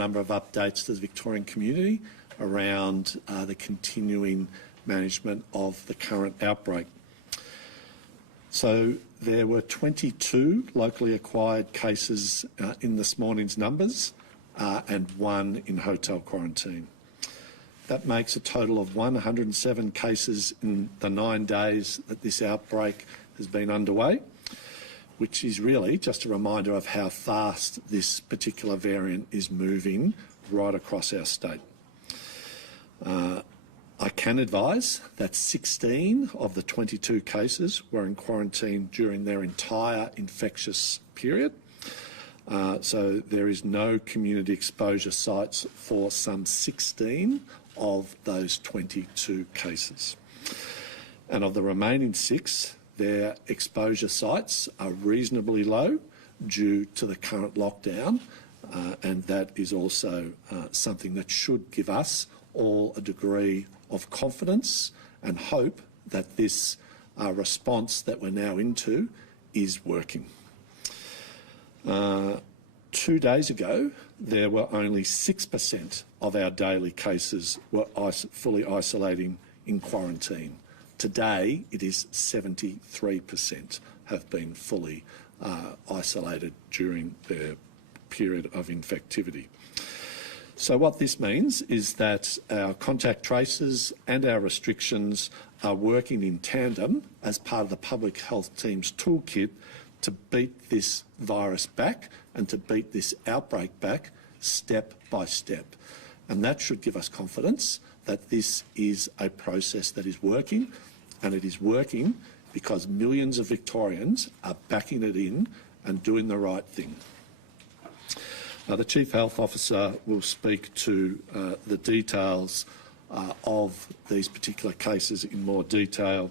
number of updates to the Victorian community around the continuing management of the current outbreak. So there were 22 locally acquired cases in this morning's numbers and 1 in hotel quarantine. That makes a total of 107 cases in the 9 days that this outbreak has been underway, which is really just a reminder of how fast this particular variant is moving right across our state. I can advise that 16 of the 22 cases were in quarantine during their entire infectious period. So there is no community exposure sites for some 16 of those 22 cases. And of the remaining 6, their exposure sites are reasonably low due to the current lockdown, and that is also something that should give us all a degree of confidence and hope that this response that we're now into is working. 2 days ago, there were only 6% of our daily cases were fully isolating in quarantine. Today, it is 73% have been fully isolated during their period of infectivity. So what this means is that our contact tracers and our restrictions are working in tandem as part of the public health team's toolkit to beat this virus back and to beat this outbreak back step by step. And that should give us confidence that this is a process that is working, and it is working because millions of Victorians are backing it in and doing the right thing. Now, the Chief Health Officer will speak to the details of these particular cases in more detail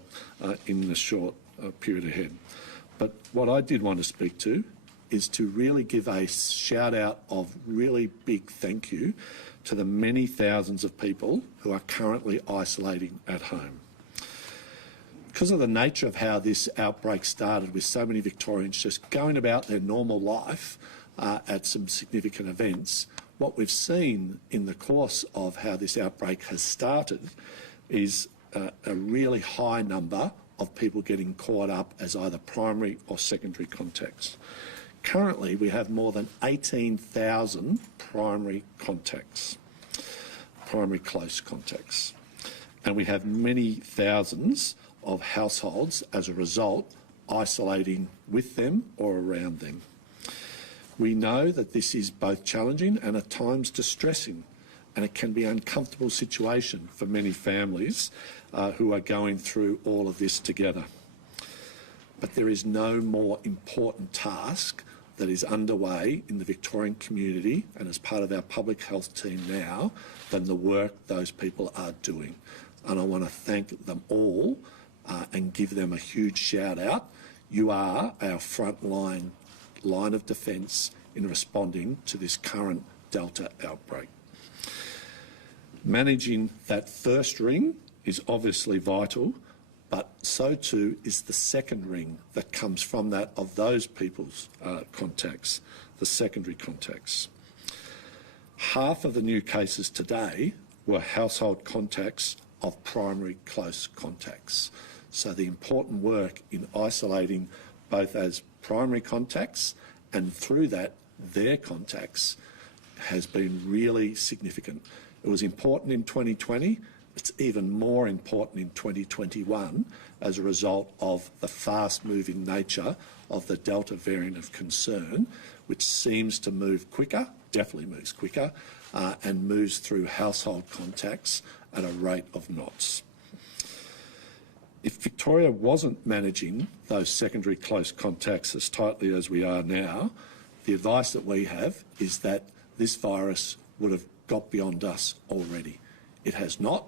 in the short period ahead. But what I did want to speak to is to really give a shout out of really big thank you to the many thousands of people who are currently isolating at home. Because of the nature of how this outbreak started, with so many Victorians just going about their normal life at some significant events, what we've seen in the course of how this outbreak has started is a really high number of people getting caught up as either primary or secondary contacts. Currently, we have more than 18,000 primary contacts, primary close contacts, and we have many thousands of households as a result isolating with them or around them. We know that this is both challenging and at times distressing, and it can be an uncomfortable situation for many families who are going through all of this together. But there is no more important task that is underway in the Victorian community and as part of our public health team now than the work those people are doing. And I want to thank them all and give them a huge shout out. You are our front line of defence in responding to this current Delta outbreak. Managing that first ring is obviously vital, but so too is the second ring that comes from that of those people's contacts, the secondary contacts. Half of the new cases today were household contacts of primary close contacts. So the important work in isolating both as primary contacts and through that their contacts has been really significant. It was important in 2020. It's even more important in 2021 as a result of the fast-moving nature of the Delta variant of concern, which seems to move quicker, definitely moves quicker, and moves through household contacts at a rate of knots. If Victoria wasn't managing those secondary close contacts as tightly as we are now, the advice that we have is that this virus would have got beyond us already. It has not.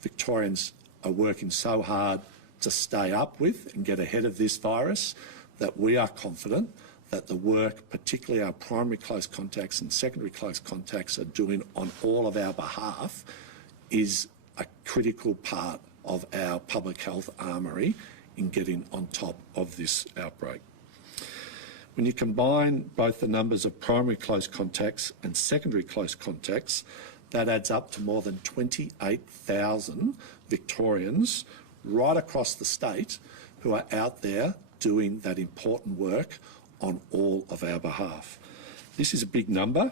Victorians are working so hard to stay up with and get ahead of this virus that we are confident that the work, particularly our primary close contacts and secondary close contacts, are doing on all of our behalf is a critical part of our public health armoury in getting on top of this outbreak. When you combine both the numbers of primary close contacts and secondary close contacts, that adds up to more than 28,000 Victorians right across the state who are out there doing that important work on all of our behalf. This is a big number,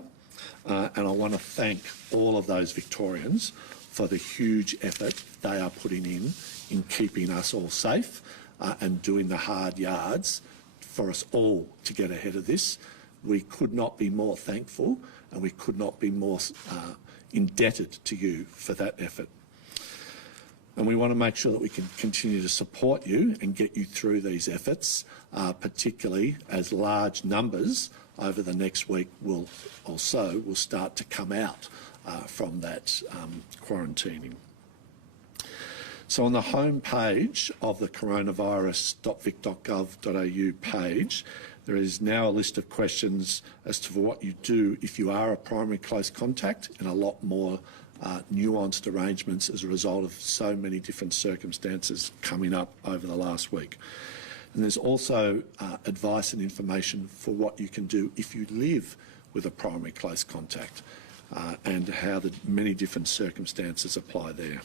and I want to thank all of those Victorians for the huge effort they are putting in keeping us all safe and doing the hard yards for us all to get ahead of this. We could not be more thankful, and we could not be more indebted to you for that effort. And we want to make sure that we can continue to support you and get you through these efforts, particularly as large numbers over the next week will start to come out from that quarantining. So on the home page of the coronavirus.vic.gov.au page, there is now a list of questions as to what you do if you are a primary close contact, and a lot more nuanced arrangements as a result of so many different circumstances coming up over the last week. And there's also advice and information for what you can do if you live with a primary close contact and how the many different circumstances apply there.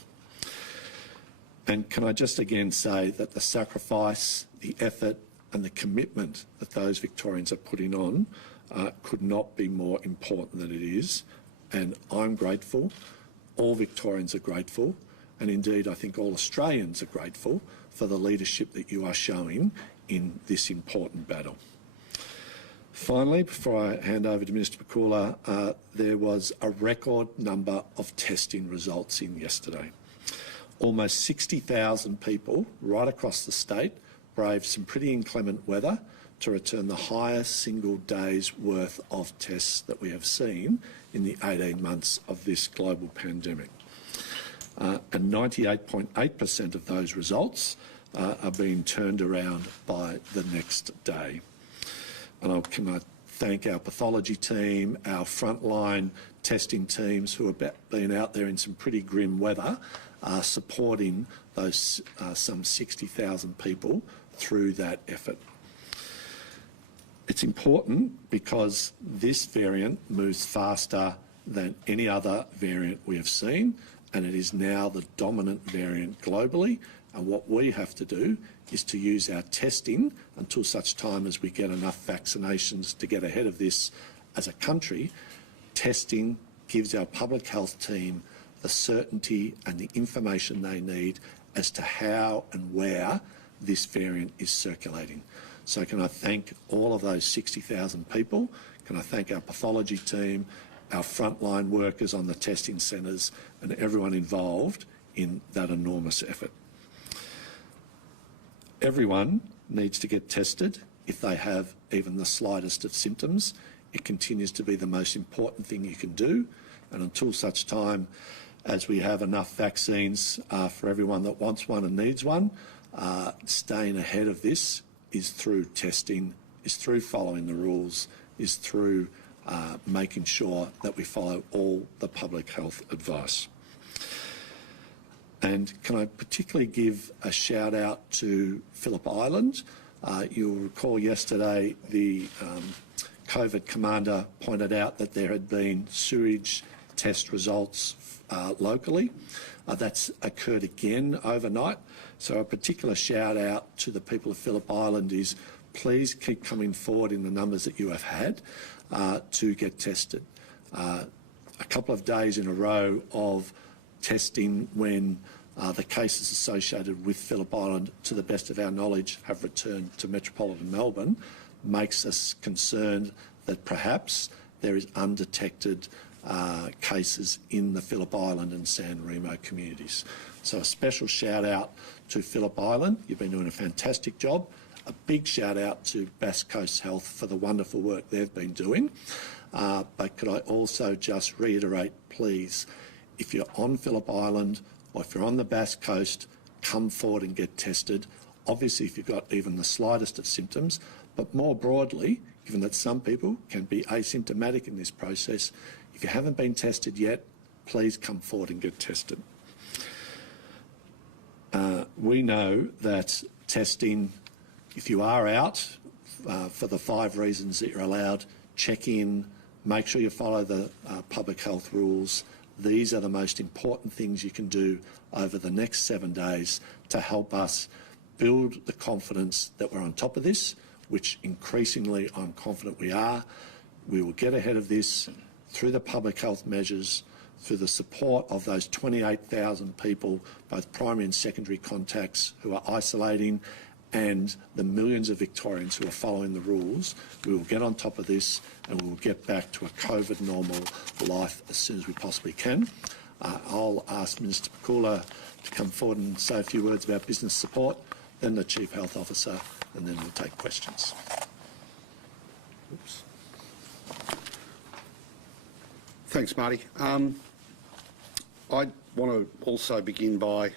And can I just again say that the sacrifice, the effort and the commitment that those Victorians are putting on could not be more important than it is. And I'm grateful, all Victorians are grateful, and indeed I think all Australians are grateful for the leadership that you are showing in this important battle. Finally, before I hand over to Minister Pakula, there was a record number of testing results in yesterday. Almost 60,000 people right across the state braved some pretty inclement weather to return the highest single day's worth of tests that we have seen in the 18 months of this global pandemic. And 98.8% of those results are being turned around by the next day. And can I thank our pathology team, our frontline testing teams who have been out there in some pretty grim weather, supporting those some 60,000 people through that effort. It's important because this variant moves faster than any other variant we have seen, and it is now the dominant variant globally. And what we have to do is to use our testing until such time as we get enough vaccinations to get ahead of this as a country. Testing gives our public health team the certainty and the information they need as to how and where this variant is circulating. So can I thank all of those 60,000 people? Can I thank our pathology team, our frontline workers on the testing centres, and everyone involved in that enormous effort. Everyone needs to get tested if they have even the slightest of symptoms. It continues to be the most important thing you can do, and until such time as we have enough vaccines for everyone that wants one and needs one, staying ahead of this is through testing, is through following the rules, is through making sure that we follow all the public health advice. And can I particularly give a shout out to Phillip Island? You'll recall yesterday the COVID commander pointed out that there had been sewage test results locally. That's occurred again overnight. So a particular shout out to the people of Phillip Island is please keep coming forward in the numbers that you have had to get tested. A couple of days in a row of testing when the cases associated with Phillip Island, to the best of our knowledge, have returned to metropolitan Melbourne, makes us concerned that perhaps there is undetected cases in the Phillip Island and San Remo communities. So a special shout out to Phillip Island. You've been doing a fantastic job. A big shout out to Bass Coast Health for the wonderful work they've been doing. But could I also just reiterate, please, if you're on Phillip Island or if you're on the Bass Coast, come forward and get tested. Obviously, if you've got even the slightest of symptoms, but more broadly, given that some people can be asymptomatic in this process, if you haven't been tested yet, please come forward and get tested. We know that testing, if you are out, for the 5 reasons that you're allowed. Check in, make sure you follow the public health rules. These are the most important things you can do over the next 7 days to help us build the confidence that we're on top of this, which increasingly I'm confident we are. We will get ahead of this through the public health measures, through the support of those 28,000 people, both primary and secondary contacts who are isolating, and the millions of Victorians who are following the rules. We will get on top of this and we will get back to a COVID normal life as soon as we possibly can. I'll ask Minister Pakula to come forward and say a few words about business support, then the Chief Health Officer, and then we'll take questions. Oops. Thanks, Marty. I want to also begin by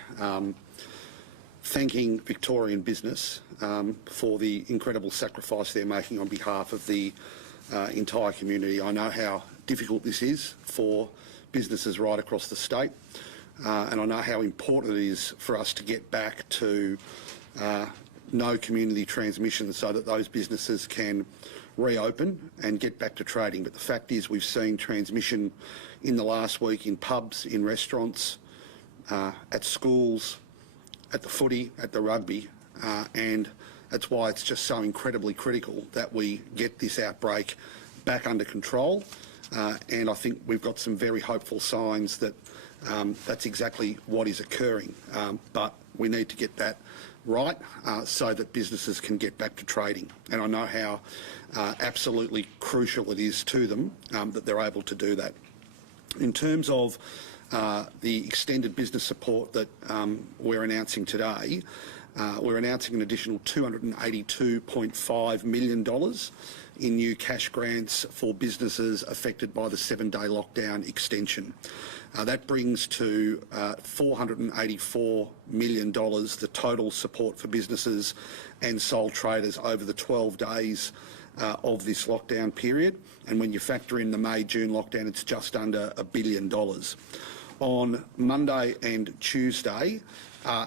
thanking Victorian business for the incredible sacrifice they're making on behalf of the entire community. I know how difficult this is for businesses right across the state, and I know how important it is for us to get back to no community transmission so that those businesses can reopen and get back to trading. But the fact is we've seen transmission in the last week in pubs, in restaurants, at schools, at the footy, at the rugby, and that's why it's just so incredibly critical that we get this outbreak back under control. And I think we've got some very hopeful signs that that's exactly what is occurring. But we need to get that right so that businesses can get back to trading. And I know how absolutely crucial it is to them that they're able to do that. In terms of the extended business support that we're announcing today, we're announcing an additional $282.5 million in new cash grants for businesses affected by the 7-day lockdown extension. That brings to $484 million the total support for businesses and sole traders over the 12 days of this lockdown period. And when you factor in the May-June lockdown, it's just under $1 billion. On Monday and Tuesday,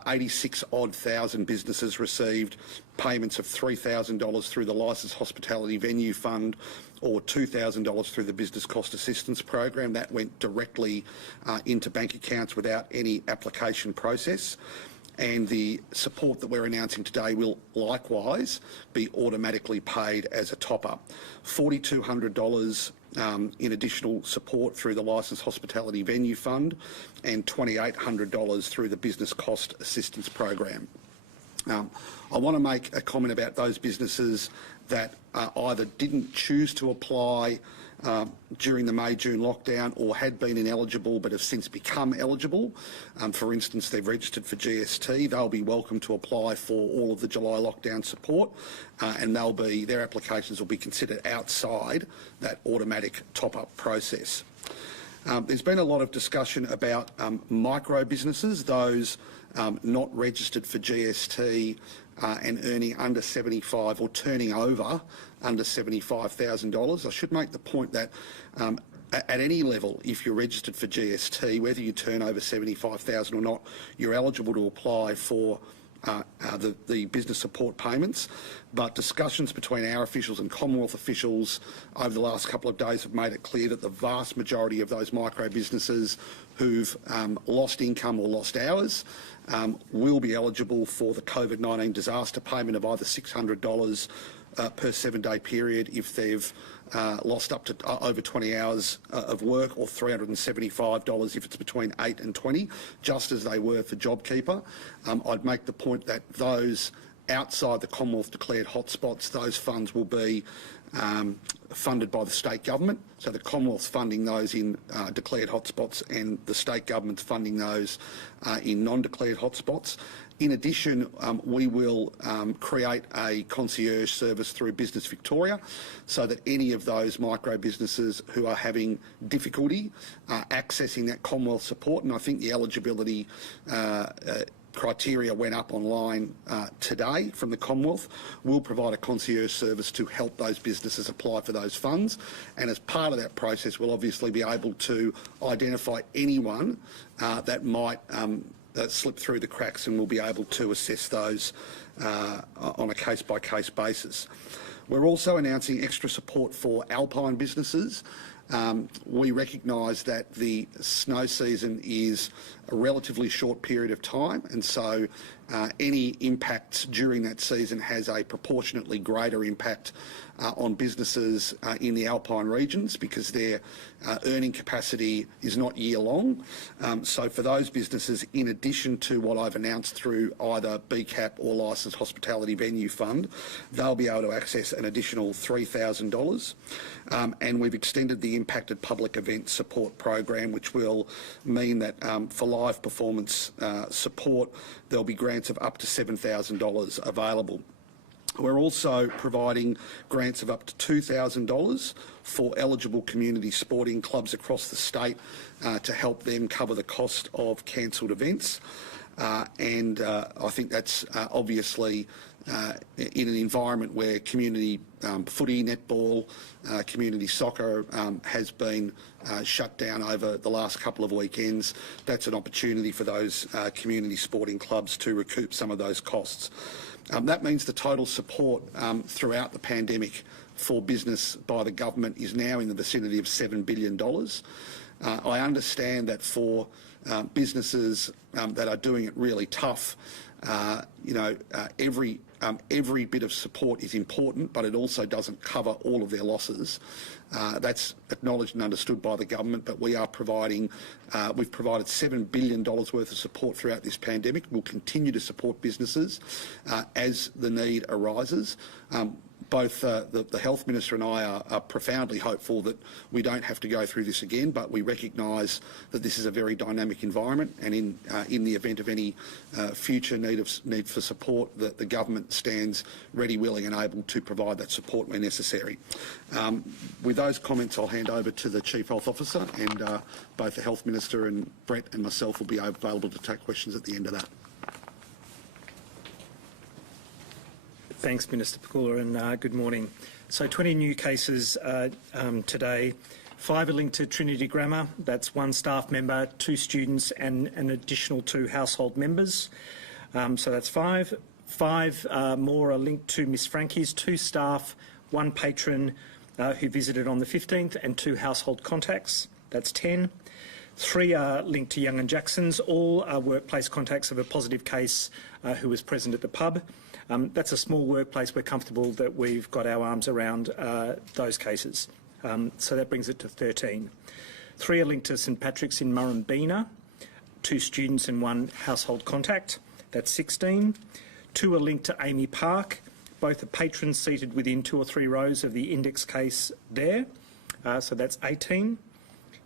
86,000 businesses received payments of $3,000 through the Licensed Hospitality Venue Fund or $2,000 through the Business Cost Assistance Program. That went directly into bank accounts without any application process. And the support that we're announcing today will likewise be automatically paid as a top-up. $4,200 in additional support through the Licensed Hospitality Venue Fund and $2,800 through the Business Cost Assistance Program. I want to make a comment about those businesses that either didn't choose to apply during the May-June lockdown or had been ineligible but have since become eligible. For instance, they've registered for GST. They'll be welcome to apply for all of the July lockdown support, and their applications will be considered outside that automatic top-up process. There's been a lot of discussion about micro businesses, those not registered for GST and earning under 75 or turning over under $75,000. I should make the point that at any level, if you're registered for GST, whether you turn over 75,000 or not, you're eligible to apply for the business support payments. But discussions between our officials and Commonwealth officials over the last couple of days have made it clear that the vast majority of those micro businesses who've lost income or lost hours will be eligible for the COVID-19 disaster payment of either $600 per 7-day period if they've lost up to over 20 hours of work, or $375 if it's between 8 and 20, just as they were for JobKeeper. I'd make the point that those outside the Commonwealth declared hotspots, those funds will be funded by the state government. So the Commonwealth's funding those in declared hotspots and the state government's funding those in non-declared hotspots. In addition, we will create a concierge service through Business Victoria so that any of those micro businesses who are having difficulty accessing that Commonwealth support, and I think the eligibility criteria went up online today from the Commonwealth, will provide a concierge service to help those businesses apply for those funds. And as part of that process, we'll obviously be able to identify anyone that might slip through the cracks, and we'll be able to assess those on a case-by-case basis. We're also announcing extra support for alpine businesses. We recognise that the snow season is a relatively short period of time, and so any impact during that season has a proportionately greater impact on businesses in the alpine regions because their earning capacity is not year-long. So for those businesses, in addition to what I've announced through either BCAP or Licensed Hospitality Venue Fund, they'll be able to access an additional $3,000. And we've extended the Impacted Public Event Support Program, which will mean that for live performance support, there'll be grants of up to $7,000 available. We're also providing grants of up to $2,000 for eligible community sporting clubs across the state to help them cover the cost of cancelled events. And I think that's obviously in an environment where community footy, netball, community soccer has been shut down over the last couple of weekends. That's an opportunity for those community sporting clubs to recoup some of those costs. That means the total support throughout the pandemic for business by the government is now in the vicinity of $7 billion. I understand that for businesses that are doing it really tough, every bit of support is important, but it also doesn't cover all of their losses. That's acknowledged and understood by the government, but we are providing, we've provided $7 billion worth of support throughout this pandemic. We'll continue to support businesses as the need arises. Both the Health Minister and I are profoundly hopeful that we don't have to go through this again, but we recognise that this is a very dynamic environment, and in the event of any future need for support, that the government stands ready, willing and able to provide that support where necessary. With those comments, I'll hand over to the Chief Health Officer, and both the Health Minister and Brett and myself will be available to take questions at the end of that. Thanks, Minister Pakula, and good morning. So 20 new cases today. 5 are linked to Trinity Grammar. That's 1 staff member, 2 students and an additional 2 household members. So that's 5. 5 more are linked to Miss Frankie's, 2 staff, 1 patron who visited on the 15th and 2 household contacts. That's 10. 3 are linked to Young and Jackson's. All are workplace contacts of a positive case who was present at the pub. That's a small workplace. We're comfortable that we've got our arms around those cases. So that brings it to 13. 3 are linked to St Patrick's in Murrumbina, 2 students and 1 household contact. That's 16. 2 are linked to Amy Park. Both are patrons seated within 2 or 3 rows of the index case there. So that's 18.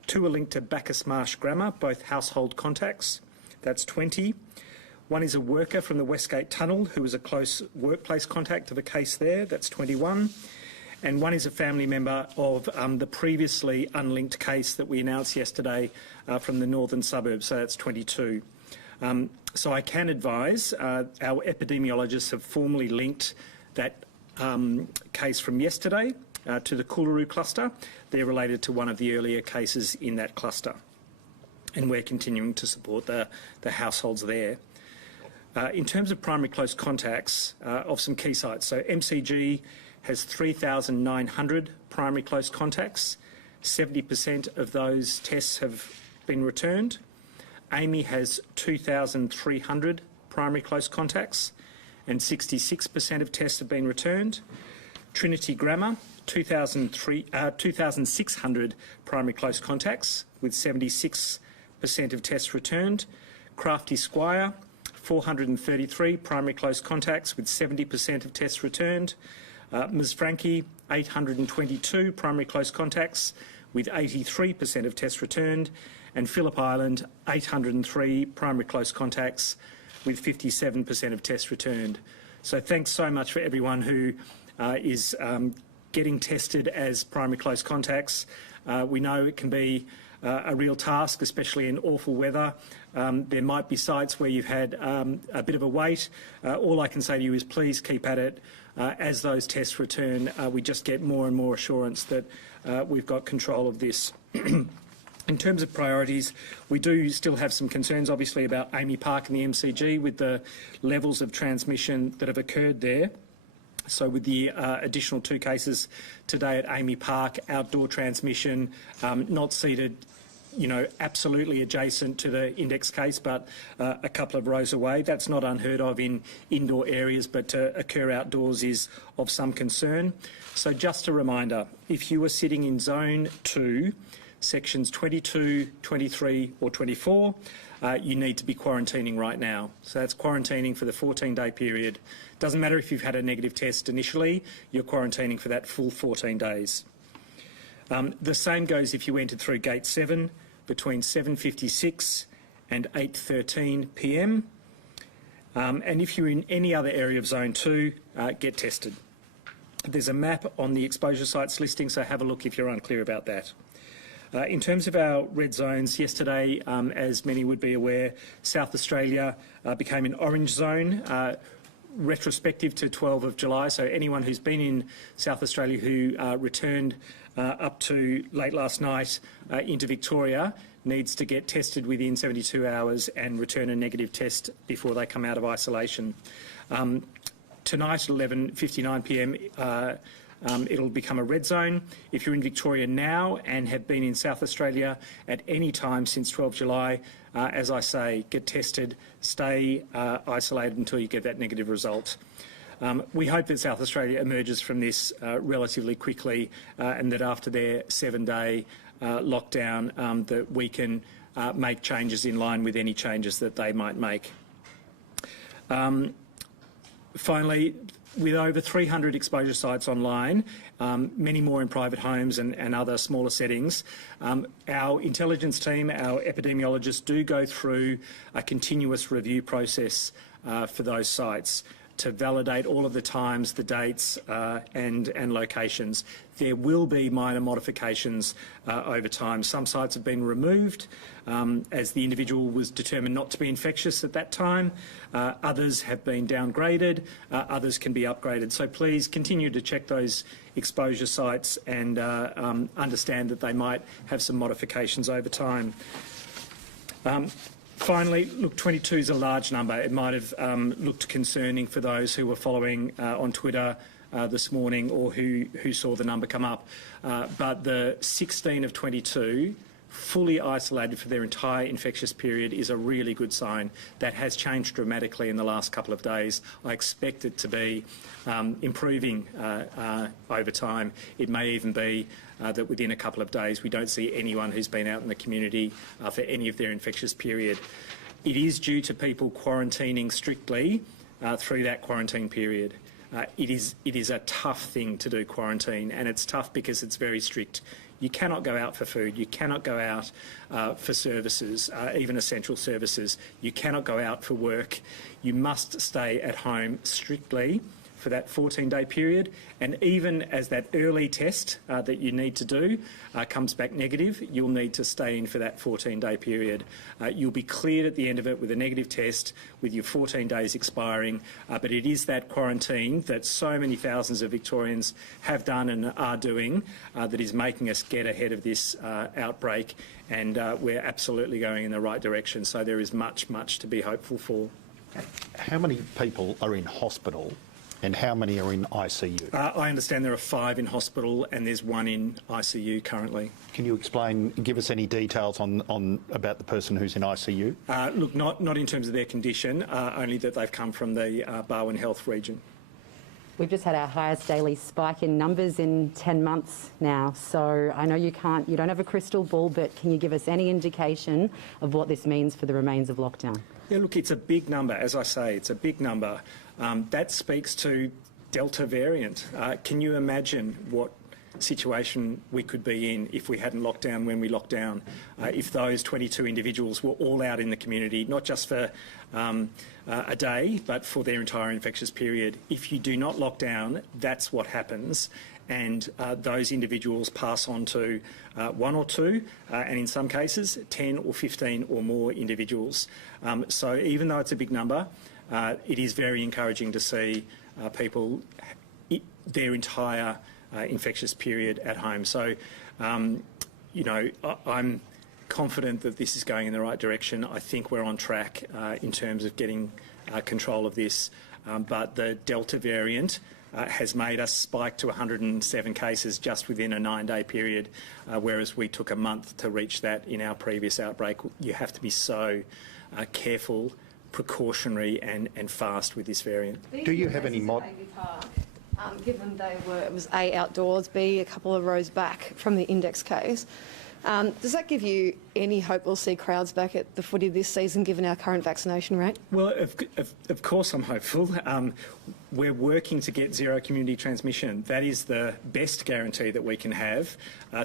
2 are linked to Bacchus Marsh Grammar, both household contacts. That's 20. 1 is a worker from the Westgate Tunnel who was a close workplace contact of a case there. That's 21. And 1 is a family member of the previously unlinked case that we announced yesterday from the northern suburbs. So that's 22. So I can advise our epidemiologists have formally linked that case from yesterday to the Coolaroo cluster. They're related to one of the earlier cases in that cluster. And we're continuing to support the households there. In terms of primary close contacts of some key sites, so MCG has 3,900 primary close contacts. 70% of those tests have been returned. Amy has 2,300 primary close contacts and 66% of tests have been returned. Trinity Grammar, 2,600 primary close contacts with 76% of tests returned. Crafty Squire, 433 primary close contacts with 70% of tests returned. Ms Frankie, 822 primary close contacts with 83% of tests returned. And Phillip Island, 803 primary close contacts with 57% of tests returned. So thanks so much for everyone who is getting tested as primary close contacts. We know it can be a real task, especially in awful weather. There might be sites where you've had a bit of a wait. All I can say to you is please keep at it. As those tests return, we just get more and more assurance that we've got control of this. In terms of priorities, we do still have some concerns, obviously, about Amy Park and the MCG with the levels of transmission that have occurred there. So with the additional 2 cases today at Amy Park, outdoor transmission, not seated, absolutely adjacent to the index case, but a couple of rows away. That's not unheard of in indoor areas, but to occur outdoors is of some concern. So just a reminder, if you are sitting in Zone 2, Sections 22, 23 or 24, you need to be quarantining right now. So that's quarantining for the 14-day period. Doesn't matter if you've had a negative test initially, you're quarantining for that full 14 days. The same goes if you entered through Gate 7 between 7:56 and 8:13 p.m. And if you're in any other area of Zone 2, get tested. There's a map on the exposure sites listing, so have a look if you're unclear about that. In terms of our red zones, yesterday, as many would be aware, South Australia became an orange zone, retrospective to 12 of July. So anyone who's been in South Australia who returned up to late last night into Victoria needs to get tested within 72 hours and return a negative test before they come out of isolation. Tonight at 11:59 p.m, it'll become a red zone. If you're in Victoria now and have been in South Australia at any time since 12 July, as I say, get tested, stay isolated until you get that negative result. We hope that South Australia emerges from this relatively quickly and that after their 7-day lockdown that we can make changes in line with any changes that they might make. Finally, with over 300 exposure sites online, many more in private homes and other smaller settings, our intelligence team, our epidemiologists do go through a continuous review process for those sites to validate all of the times, the dates and locations. There will be minor modifications over time. Some sites have been removed as the individual was determined not to be infectious at that time. Others have been downgraded. Others can be upgraded. So please continue to check those exposure sites and understand that they might have some modifications over time. Finally, look, 22 is a large number. It might have looked concerning for those who were following on Twitter this morning or who saw the number come up. But the 16 of 22 fully isolated for their entire infectious period is a really good sign. That has changed dramatically in the last couple of days. I expect it to be improving over time. It may even be that within a couple of days we don't see anyone who's been out in the community for any of their infectious period. It is due to people quarantining strictly through that quarantine period. It is a tough thing to do quarantine, and it's tough because it's very strict. You cannot go out for food. You cannot go out for services, even essential services. You cannot go out for work. You must stay at home strictly for that 14-day period. And even as that early test that you need to do comes back negative, you'll need to stay in for that 14-day period. You'll be cleared at the end of it with a negative test with your 14 days expiring. But it is that quarantine that so many thousands of Victorians have done and are doing that is making us get ahead of this outbreak. And we're absolutely going in the right direction. So there is much, much to be hopeful for. How many people are in hospital and how many are in ICU? I understand there are 5 in hospital and there's 1 in ICU currently. Can you give us any details on about the person who's in ICU? Look, not in terms of their condition, only that they've come from the Barwon Health region. We've just had our highest daily spike in numbers in 10 months now. So I know you don't have a crystal ball, but can you give us any indication of what this means for the remains of lockdown? Yeah, look, it's a big number. As I say, it's a big number. That speaks to Delta variant. Can you imagine what situation we could be in if we hadn't locked down when we locked down? If those 22 individuals were all out in the community, not just for a day, but for their entire infectious period. If you do not lock down, that's what happens. And those individuals pass on to 1 or 2, and in some cases 10 or 15 or more individuals. So even though it's a big number, it is very encouraging to see people their entire infectious period at home. So, I'm confident that this is going in the right direction. I think we're on track in terms of getting control of this. But the Delta variant has made us spike to 107 cases just within a 9-day period, whereas we took a month to reach that in our previous outbreak. You have to be so careful, precautionary and fast with this variant. Do you have any given it was A, outdoors, B, a couple of rows back from the index case, does that give you any hope we'll see crowds back at the footy this season, given our current vaccination rate? Well, of course I'm hopeful. We're working to get zero community transmission. That is the best guarantee that we can have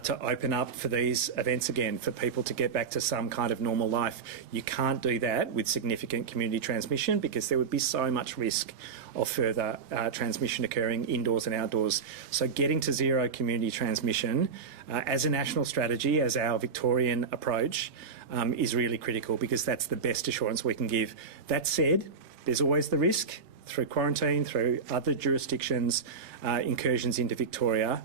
to open up for these events again, for people to get back to some kind of normal life. You can't do that with significant community transmission because there would be so much risk of further transmission occurring indoors and outdoors. So getting to zero community transmission as a national strategy, as our Victorian approach, is really critical because that's the best assurance we can give. That said, there's always the risk through quarantine, through other jurisdictions, incursions into Victoria.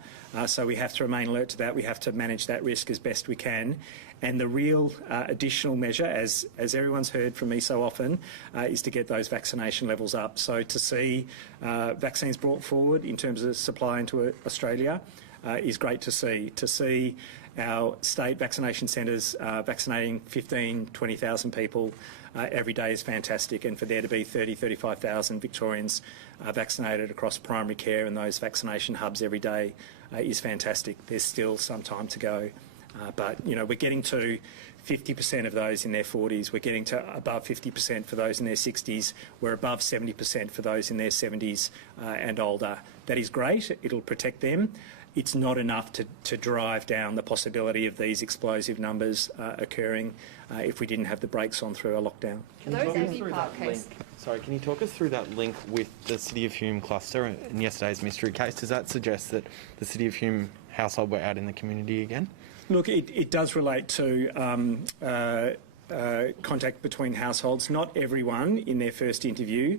So we have to remain alert to that. We have to manage that risk as best we can. And the real additional measure, as everyone's heard from me so often, is to get those vaccination levels up. So to see vaccines brought forward in terms of supply into Australia is great to see. To see our state vaccination centres vaccinating 20,000 people every day is fantastic, and for there to be 35,000 Victorians vaccinated across primary care and those vaccination hubs every day is fantastic. There's still some time to go, but you know, we're getting to 50% of those in their 40s. We're getting to above 50% for those in their 60s. We're above 70% for those in their 70s and older. That is great. It'll protect them. It's not enough to drive down the possibility of these explosive numbers occurring if we didn't have the brakes on through a lockdown. Can you talk us through that link with the City of Hume cluster in yesterday's mystery case? Does that suggest that the City of Hume household were out in the community again? Look, it does relate to contact between households. Not everyone in their first interview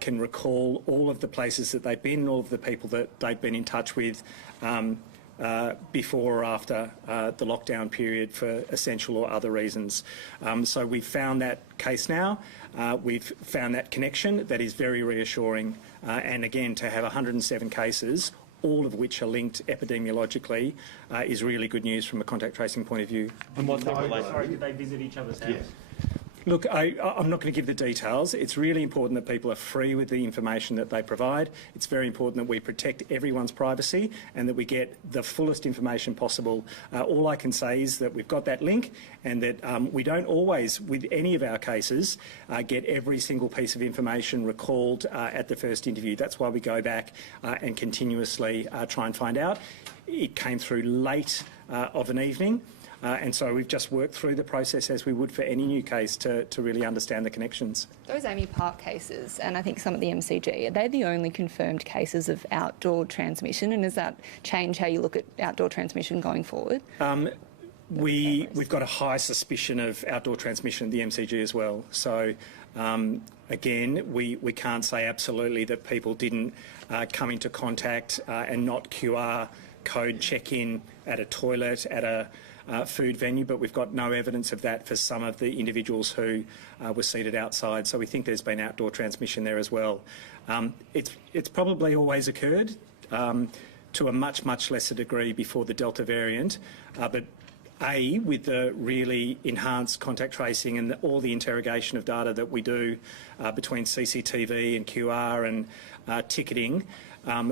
can recall all of the places that they've been, all of the people that they've been in touch with before or after the lockdown period for essential or other reasons. So we've found that case now. We've found that connection. That is very reassuring. And again, to have 107 cases, all of which are linked epidemiologically, is really good news from a contact tracing point of view. And what's that relation? Sorry, did they visit each other's house? Yes. Look, I'm not going to give the details. It's really important that people are free with the information that they provide. It's very important that we protect everyone's privacy and that we get the fullest information possible. All I can say is that we've got that link and that we don't always, with any of our cases, get every single piece of information recalled at the first interview. That's why we go back and continuously try and find out. It came through late of an evening. And so we've just worked through the process as we would for any new case to really understand the connections. Those Amy Park cases, and I think some at the MCG, are they the only confirmed cases of outdoor transmission? And does that change how you look at outdoor transmission going forward? We've got a high suspicion of outdoor transmission at the MCG as well. So again, we can't say absolutely that people didn't come into contact and not QR code check-in at a toilet, at a food venue, but we've got no evidence of that for some of the individuals who were seated outside. So we think there's been outdoor transmission there as well. It's probably always occurred to a much lesser degree before the Delta variant, but with the really enhanced contact tracing and all the interrogation of data that we do between CCTV and QR and ticketing,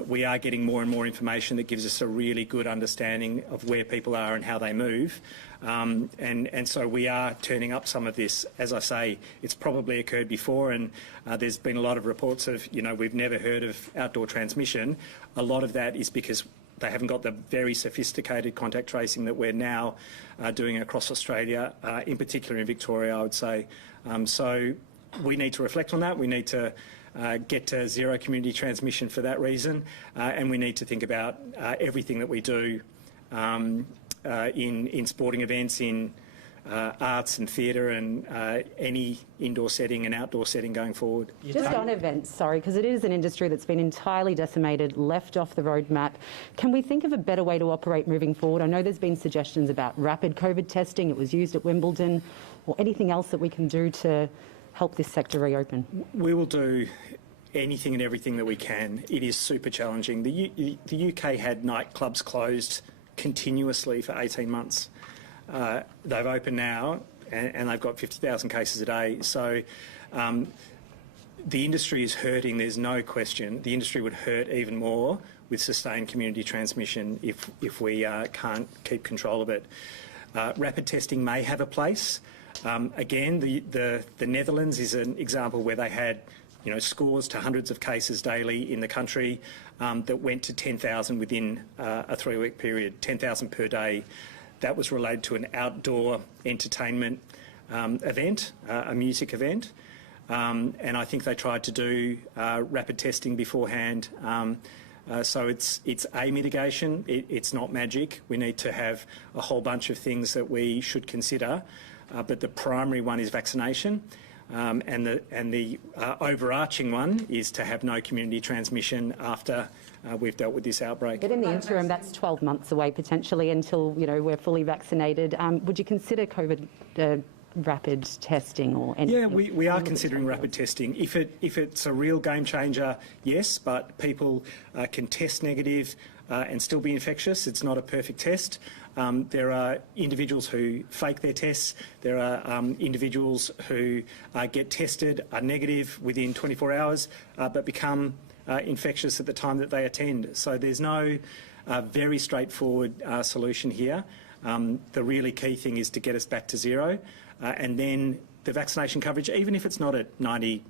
we are getting more and more information that gives us a really good understanding of where people are and how they move. And so we are turning up some of this. As I say, it's probably occurred before, and there's been a lot of reports of, we've never heard of outdoor transmission. A lot of that is because they haven't got the very sophisticated contact tracing that we're now doing across Australia, in particular in Victoria, I would say. So we need to reflect on that. We need to get to zero community transmission for that reason, and we need to think about everything that we do in sporting events, in arts and theatre and any indoor setting and outdoor setting going forward. Just on events, sorry, because it is an industry that's been entirely decimated, left off the roadmap. Can we think of a better way to operate moving forward? I know there's been suggestions about rapid COVID testing. It was used at Wimbledon, or anything else that we can do to help this sector reopen? We will do anything and everything that we can. It is super challenging. The UK had nightclubs closed continuously for 18 months. They've opened now and they've got 50,000 cases a day. So the industry is hurting, there's no question. The industry would hurt even more with sustained community transmission if we can't keep control of it. Rapid testing may have a place. Again, the Netherlands is an example where they had scores to hundreds of cases daily in the country that went to 10,000 within a 3-week period, 10,000 per day. That was related to an outdoor entertainment event, a music event. And I think they tried to do rapid testing beforehand. So it's a mitigation. It's not magic. We need to have a whole bunch of things that we should consider. But the primary one is vaccination. And the overarching one is to have no community transmission after we've dealt with this outbreak. But in the interim, that's 12 months away potentially until we're fully vaccinated. Would you consider COVID rapid testing or anything? Yeah, we are considering rapid testing. If it's a real game changer, yes, but people can test negative and still be infectious. It's not a perfect test. There are individuals who fake their tests. There are individuals who get tested, are negative within 24 hours, but become infectious at the time that they attend. So there's no very straightforward solution here. The really key thing is to get us back to zero. And then the vaccination coverage, even if it's not at 90%,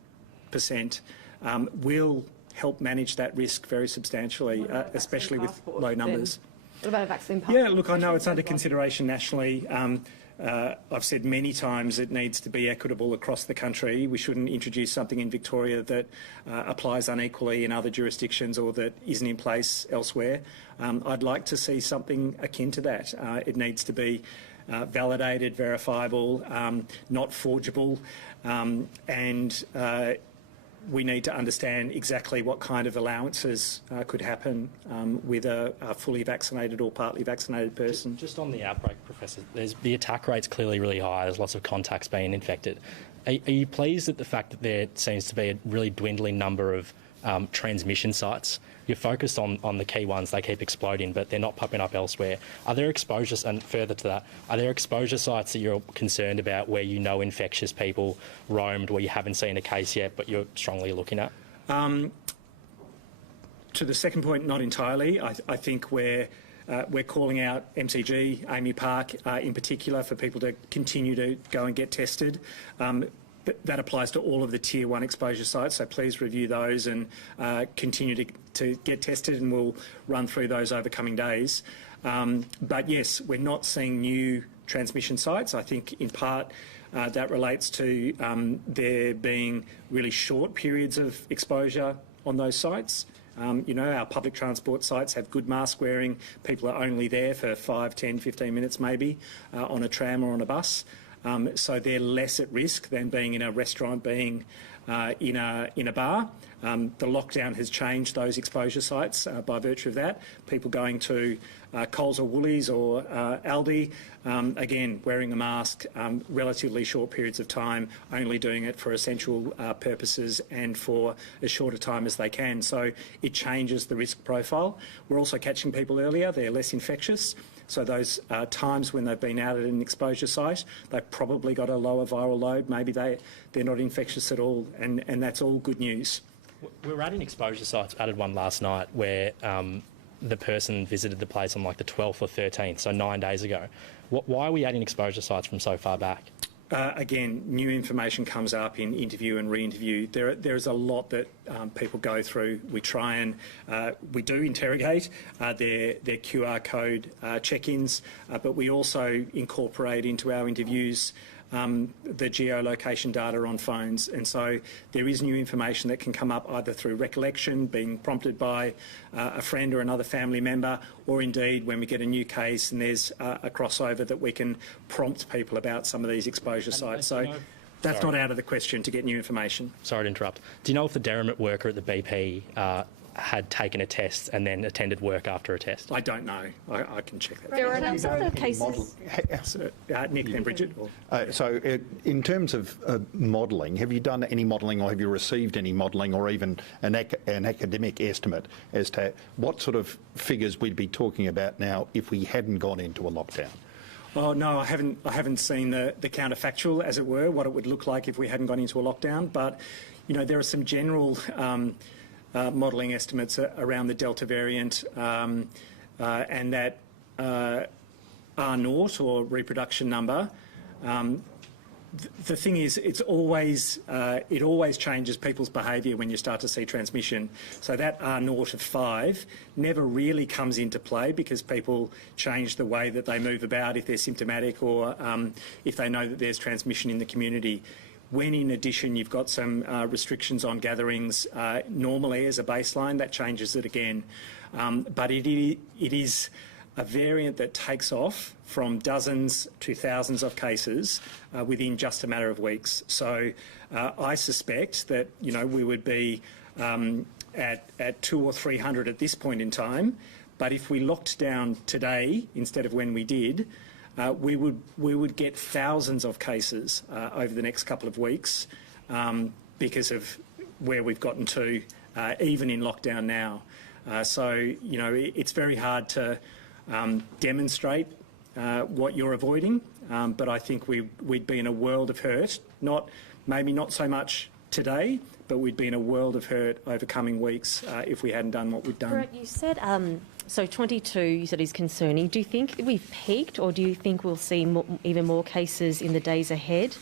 will help manage that risk very substantially, especially with low numbers. What about a vaccine passport? Yeah, look, I know it's under consideration nationally. I've said many times it needs to be equitable across the country. We shouldn't introduce something in Victoria that applies unequally in other jurisdictions or that isn't in place elsewhere. I'd like to see something akin to that. It needs to be validated, verifiable, not forgeable, and we need to understand exactly what kind of allowances could happen with a fully vaccinated or partly vaccinated person. Just on the outbreak, Professor, the attack rate's clearly really high. There's lots of contacts being infected. Are you pleased at the fact that there seems to be a really dwindling number of transmission sites? You're focused on the key ones, they keep exploding, but they're not popping up elsewhere. Are there exposures, and further to that, are there exposure sites that you're concerned about where infectious people roamed, where you haven't seen a case yet, but you're strongly looking at? To the second point, not entirely. I think we're calling out MCG, Amy Park in particular, for people to continue to go and get tested. But that applies to all of the Tier 1 exposure sites, so please review those and continue to get tested, and we'll run through those over coming days. But yes, we're not seeing new transmission sites. I think in part that relates to there being really short periods of exposure on those sites. Our public transport sites have good mask wearing. People are only there for 5, 10, 15 minutes maybe on a tram or on a bus. So they're less at risk than being in a restaurant, being in a bar. The lockdown has changed those exposure sites by virtue of that. People going to Coles or Woolies or Aldi, again, wearing a mask, relatively short periods of time, only doing it for essential purposes and for as short a time as they can. So it changes the risk profile. We're also catching people earlier. They're less infectious. So those times when they've been out at an exposure site, they've probably got a lower viral load. Maybe they're not infectious at all, and that's all good news. We're adding exposure sites. Added one last night where the person visited the place on like the 12th or 13th, so 9 days ago. Why are we adding exposure sites from so far back? Again, new information comes up in interview and re-interview. There is a lot that people go through. We try and we do interrogate their QR code check-ins, but we also incorporate into our interviews the geolocation data on phones, and so there is new information that can come up either through recollection, being prompted by a friend or another family member, or indeed when we get a new case and there's a crossover that we can prompt people about some of these exposure sites. So that's not out of the question to get new information. Sorry to interrupt. Do you know if the derrimate worker at the BP had taken a test and then attended work after a test? I don't know. I can check that. There are a number of cases. Nick, then Bridget. So in terms of modelling, have you done any modelling or have you received any modelling or even an academic estimate as to what sort of figures we'd be talking about now if we hadn't gone into a lockdown? Oh no, I haven't seen the counterfactual, as it were, what it would look like if we hadn't gone into a lockdown. But you know, there are some general modelling estimates around the Delta variant, and that R0 or reproduction number. The thing is, it always changes people's behaviour when you start to see transmission. So that R0 of 5 never really comes into play because people change the way that they move about if they're symptomatic or if they know that there's transmission in the community. When in addition you've got some restrictions on gatherings normally as a baseline, that changes it again. But it is a variant that takes off from dozens to thousands of cases within just a matter of weeks. So I suspect that, you know, we would be at 200 or 300 at this point in time. But if we locked down today instead of when we did, we would get thousands of cases over the next couple of weeks because of where we've gotten to, even in lockdown now. So, you know, it's very hard to demonstrate what you're avoiding, but I think we'd be in a world of hurt, maybe not so much today, but we'd be in a world of hurt over coming weeks if we hadn't done what we've done. Brett, you said, so 22 you said is concerning. Do you think we've peaked or do you think we'll see even more cases in the days ahead?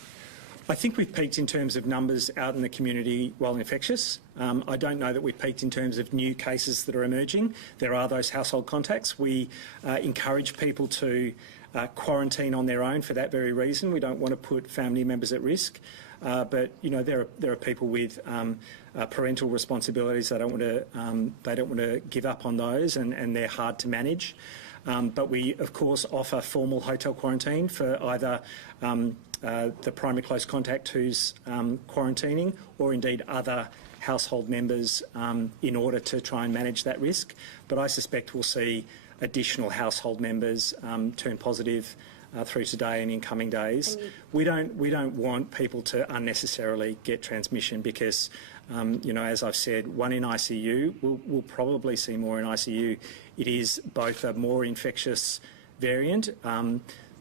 I think we've peaked in terms of numbers out in the community while infectious. I don't know that we've peaked in terms of new cases that are emerging. There are those household contacts. We encourage people to quarantine on their own for that very reason. We don't want to put family members at risk. But you know, there are people with parental responsibilities. They don't want to give up on those, and they're hard to manage. But we, of course, offer formal hotel quarantine for either the primary close contact who's quarantining, or indeed other household members in order to try and manage that risk. But I suspect we'll see additional household members turn positive through today and in coming days. We don't want people to unnecessarily get transmission because, you know, as I've said, one in ICU, we'll probably see more in ICU. It is both a more infectious variant.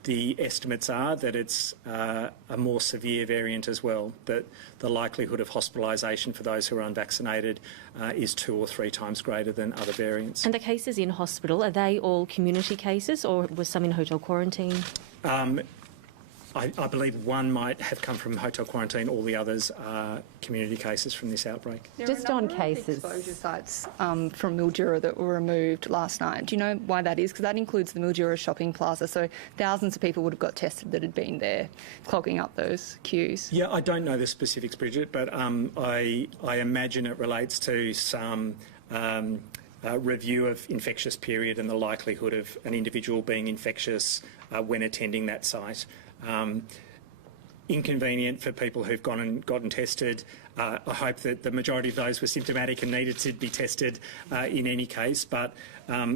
The estimates are that it's a more severe variant as well, that the likelihood of hospitalisation for those who are unvaccinated is 2 or 3 times greater than other variants. And the cases in hospital, are they all community cases or was some in hotel quarantine? I believe one might have come from hotel quarantine. All the others are community cases from this outbreak. Just on cases. Exposure sites from Mildura that were removed last night. Do you know why that is? Because that includes the Mildura shopping plaza. So thousands of people would have got tested that had been there, clogging up those queues. Yeah, I don't know the specifics, Bridget, but I imagine it relates to some review of infectious period and the likelihood of an individual being infectious when attending that site. Inconvenient for people who've gone and gotten tested. I hope that the majority of those were symptomatic and needed to be tested in any case, but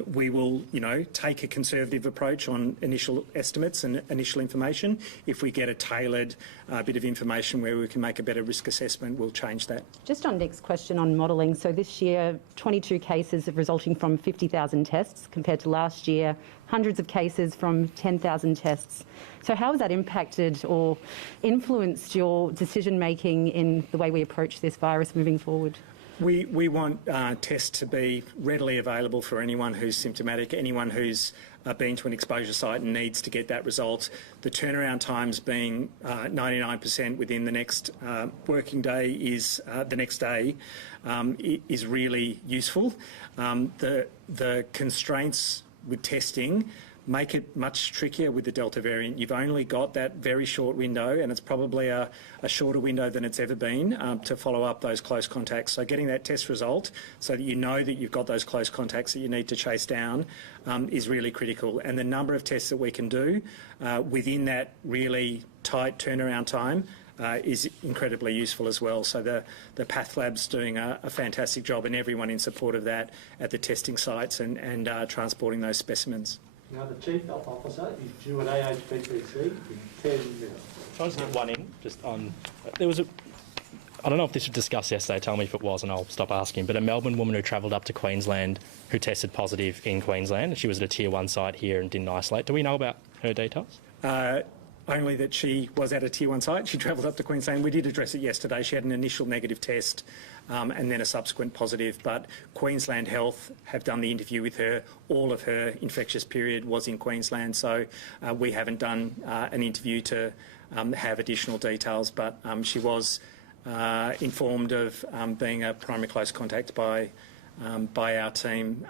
we will, you know, take a conservative approach on initial estimates and initial information. If we get a tailored bit of information where we can make a better risk assessment, we'll change that. Just on Nick's question on modelling, so this year 22 cases resulting from 50,000 tests compared to last year, hundreds of cases from 10,000 tests. So how has that impacted or influenced your decision making in the way we approach this virus moving forward? We want tests to be readily available for anyone who's symptomatic, anyone who's been to an exposure site and needs to get that result. The turnaround times being 99% within the next working day is the next day is really useful. The constraints with testing make it much trickier with the Delta variant. You've only got that very short window, and it's probably a shorter window than it's ever been to follow up those close contacts. So getting that test result so that you know that you've got those close contacts that you need to chase down is really critical. And the number of tests that we can do within that really tight turnaround time is incredibly useful as well. So the path lab's doing a fantastic job, and everyone in support of that at the testing sites and transporting those specimens. Now, the Chief Health Officer is due at AHPPC in 10 minutes. Can I just get one in? Just on, there was a, I don't know if this was discussed yesterday, tell me if it was and I'll stop asking, but a Melbourne woman who travelled up to Queensland who tested positive in Queensland. She was at a Tier 1 site here and didn't isolate. Do we know about her details? Only that she was at a Tier 1 site. She travelled up to Queensland. We did address it yesterday. She had an initial negative test and then a subsequent positive, but Queensland Health have done the interview with her. All of her infectious period was in Queensland, so we haven't done an interview to have additional details, but she was informed of being a primary close contact by our team,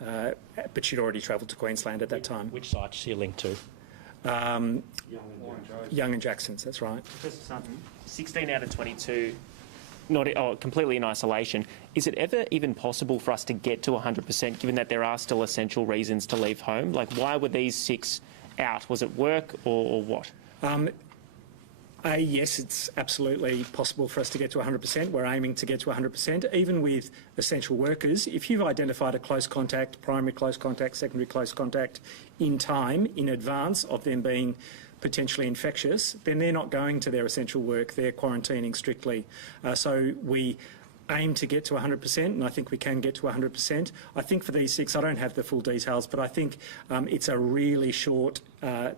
but she'd already travelled to Queensland at that time. Which site is she linked to? Young and Jackson's, that's right. Professor Sutton, 16 out of 22, completely in isolation. Is it ever even possible for us to get to 100%, given that there are still essential reasons to leave home? Like, why were these 6 out? Was it work or what? Yes, it's absolutely possible for us to get to 100%. We're aiming to get to 100%. Even with essential workers, if you've identified a close contact, primary close contact, secondary close contact in time, in advance of them being potentially infectious, then they're not going to their essential work. They're quarantining strictly. So we aim to get to 100%, and I think we can get to 100%. I think for these 6, I don't have the full details, but I think it's a really short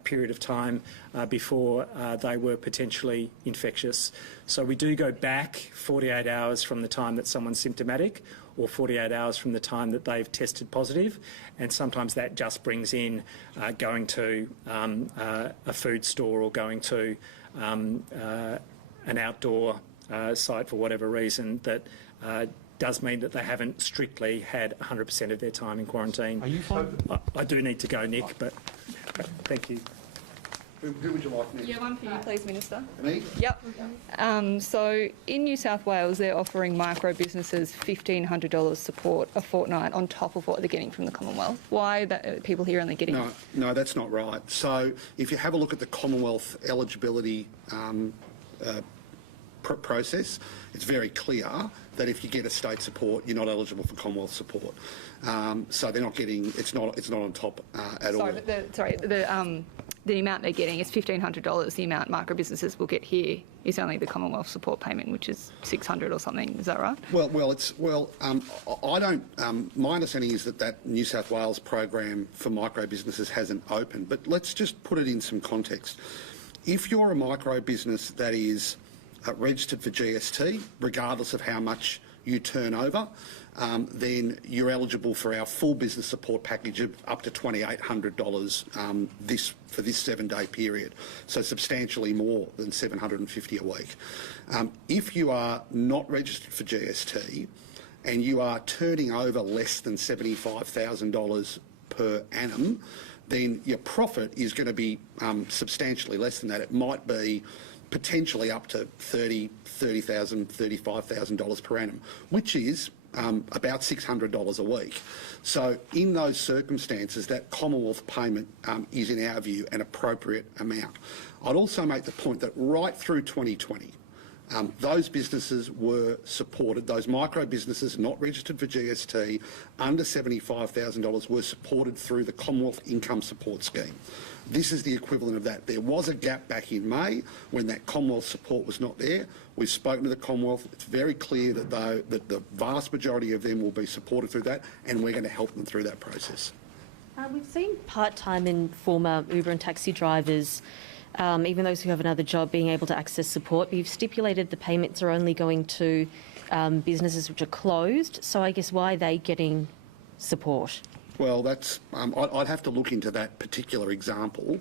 period of time before they were potentially infectious. So we do go back 48 hours from the time that someone's symptomatic, or 48 hours from the time that they've tested positive, and sometimes that just brings in going to a food store or going to an outdoor site for whatever reason that does mean that they haven't strictly had 100% of their time in quarantine. Are you fine? I do need to go, Nick, but thank you. Who would you like next? Yeah, one for you, please, Minister. Me? Yep. So in New South Wales, they're offering micro businesses $1,500 support a fortnight on top of what they're getting from the Commonwealth. Why are people here only getting? No, that's not right. So if you have a look at the Commonwealth eligibility process, it's very clear that if you get a state support, you're not eligible for Commonwealth support. So they're not getting. It's not on top at all. But the amount they're getting is $1,500. The amount micro businesses will get here is only the Commonwealth support payment, which is $600 or something. Is that right? I don't. My understanding is that New South Wales program for micro businesses hasn't opened. But let's just put it in some context. If you're a micro business that is registered for GST, regardless of how much you turn over, then you're eligible for our full business support package of up to $2,800 for this 7-day period, so substantially more than $750 a week. If you are not registered for GST and you are turning over less than $75,000 per annum, then your profit is going to be substantially less than that. It might be potentially up to $30,000, $35,000 per annum, which is about $600 a week. So in those circumstances, that Commonwealth payment is, in our view, an appropriate amount. I'd also make the point that right through 2020, those businesses were supported, those micro businesses not registered for GST, under $75,000 were supported through the Commonwealth Income Support Scheme. This is the equivalent of that. There was a gap back in May when that Commonwealth support was not there. We've spoken to the Commonwealth. It's very clear that the vast majority of them will be supported through that, and we're going to help them through that process. We've seen part-time and former Uber and taxi drivers, even those who have another job, being able to access support. But you've stipulated the payments are only going to businesses which are closed. So I guess why are they getting support? Well, that's I'd have to look into that particular example.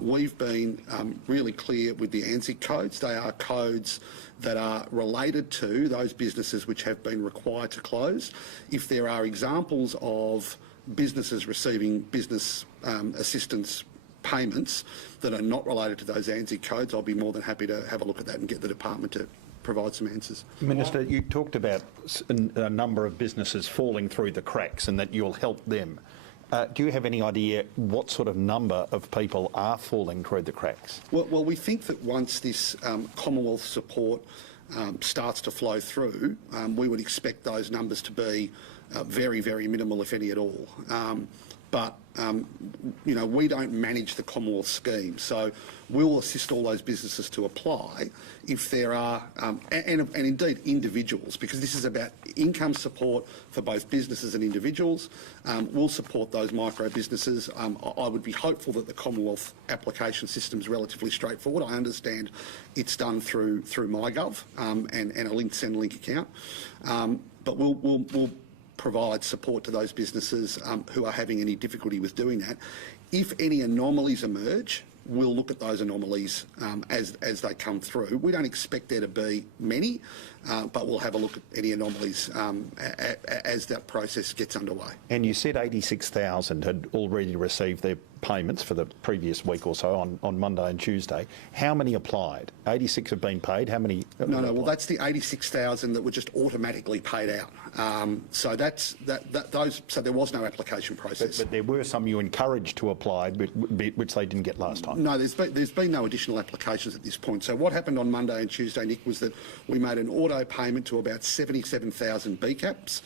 We've been really clear with the ANZIC codes. They are codes that are related to those businesses which have been required to close. If there are examples of businesses receiving business assistance payments that are not related to those ANZIC codes, I'll be more than happy to have a look at that and get the department to provide some answers. Minister, you talked about a number of businesses falling through the cracks and that you'll help them. Do you have any idea what sort of number of people are falling through the cracks? Well, we think that once this Commonwealth support starts to flow through, we would expect those numbers to be very, very minimal, if any at all. But we don't manage the Commonwealth scheme, so we'll assist all those businesses to apply if there are, and indeed individuals, because this is about income support for both businesses and individuals. We'll support those micro businesses. I would be hopeful that the Commonwealth application system is relatively straightforward. I understand it's done through MyGov and a Send-Link account, but we'll provide support to those businesses who are having any difficulty with doing that. If any anomalies emerge, we'll look at those anomalies as they come through. We don't expect there to be many, but we'll have a look at any anomalies as that process gets underway. And you said 86,000 had already received their payments for the previous week or so on Monday and Tuesday. How many applied? 86 have been paid. How many? No. Well, that's the 86,000 that were just automatically paid out. So that's those. So there was no application process. But there were some you encouraged to apply, which they didn't get last time. No, there's been no additional applications at this point. So what happened on Monday and Tuesday, Nick, was that we made an auto payment to about 77,000 BCAPs.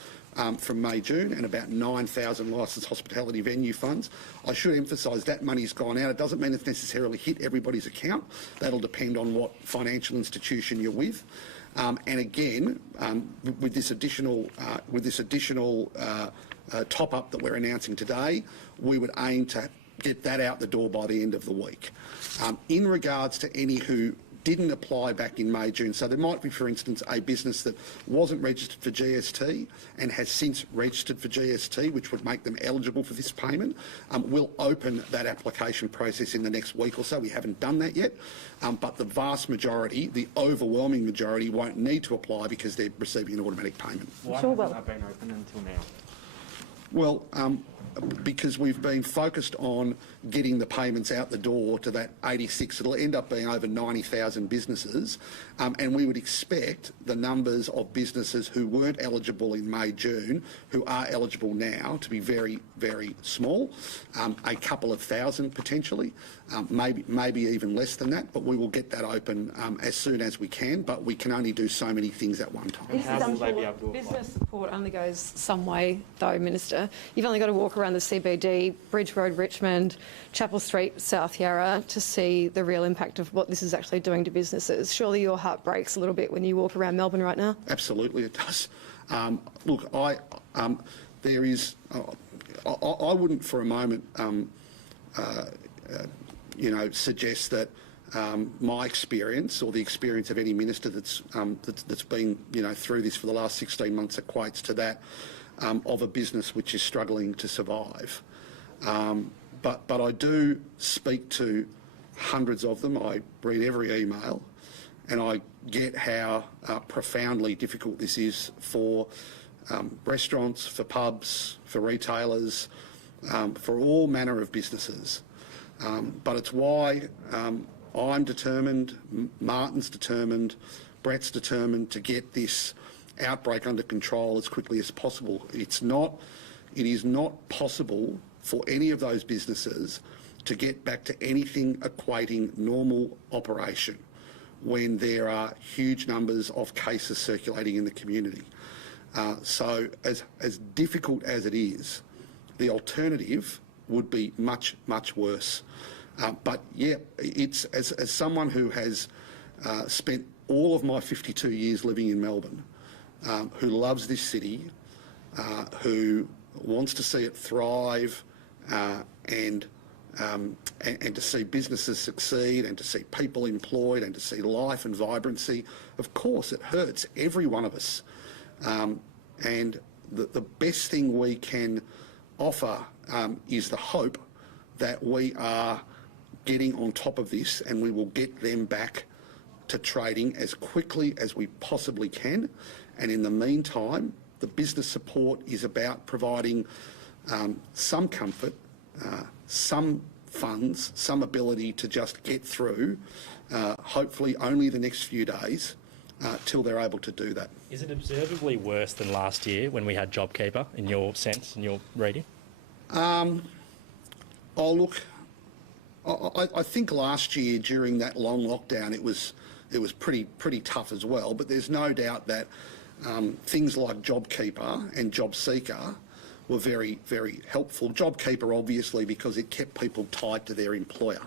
From May, June, and about 9,000 licensed hospitality venue funds. I should emphasise that money's gone out. It doesn't mean it's necessarily hit everybody's account. That'll depend on what financial institution you're with. And again, with this additional top up that we're announcing today, we would aim to get that out the door by the end of the week. In regards to any who didn't apply back in May, June. So there might be, for instance, a business that wasn't registered for GST and has since registered for GST, which would make them eligible for this payment. We'll open that application process in the next week or so. We haven't done that yet, but the vast majority, the overwhelming majority, won't need to apply because they're receiving an automatic payment. Why hasn't that been open until now? Well, because we've been focused on getting the payments out the door to that 86. It'll end up being over 90,000 businesses, and we would expect the numbers of businesses who weren't eligible in May, June, who are eligible now, to be very, very small, a couple of thousand potentially, maybe even less than that, but we will get that open as soon as we can, but we can only do so many things at one time. Business support only goes some way, though, Minister. You've only got to walk around the CBD, Bridge Road, Richmond, Chapel Street, South Yarra to see the real impact of what this is actually doing to businesses. Surely your heart breaks a little bit when you walk around Melbourne right now? Absolutely it does. Look, there is, I wouldn't for a moment, suggest that my experience or the experience of any minister that's been, through this for the last 16 months equates to that of a business which is struggling to survive. But I do speak to hundreds of them. I read every email, and I get how profoundly difficult this is for restaurants, for pubs, for retailers, for all manner of businesses. But it's why I'm determined, Martin's determined, Brett's determined to get this outbreak under control as quickly as possible. It is not possible for any of those businesses to get back to anything equating normal operation when there are huge numbers of cases circulating in the community. So as difficult as it is, the alternative would be much, much worse. But yeah, it's as someone who has spent all of my 52 years living in Melbourne, who loves this city, who wants to see it thrive, and to see businesses succeed, and to see people employed, and to see life and vibrancy. Of course, it hurts every one of us, and the best thing we can offer is the hope that we are getting on top of this, and we will get them back to trading as quickly as we possibly can. And in the meantime, the business support is about providing some comfort, some funds, some ability to just get through, hopefully only the next few days, till they're able to do that. Is it observably worse than last year when we had JobKeeper, in your sense, in your reading? Oh, look, I think last year during that long lockdown it was pretty tough as well. But there's no doubt that things like JobKeeper and JobSeeker were very, very helpful. JobKeeper obviously because it kept people tied to their employer,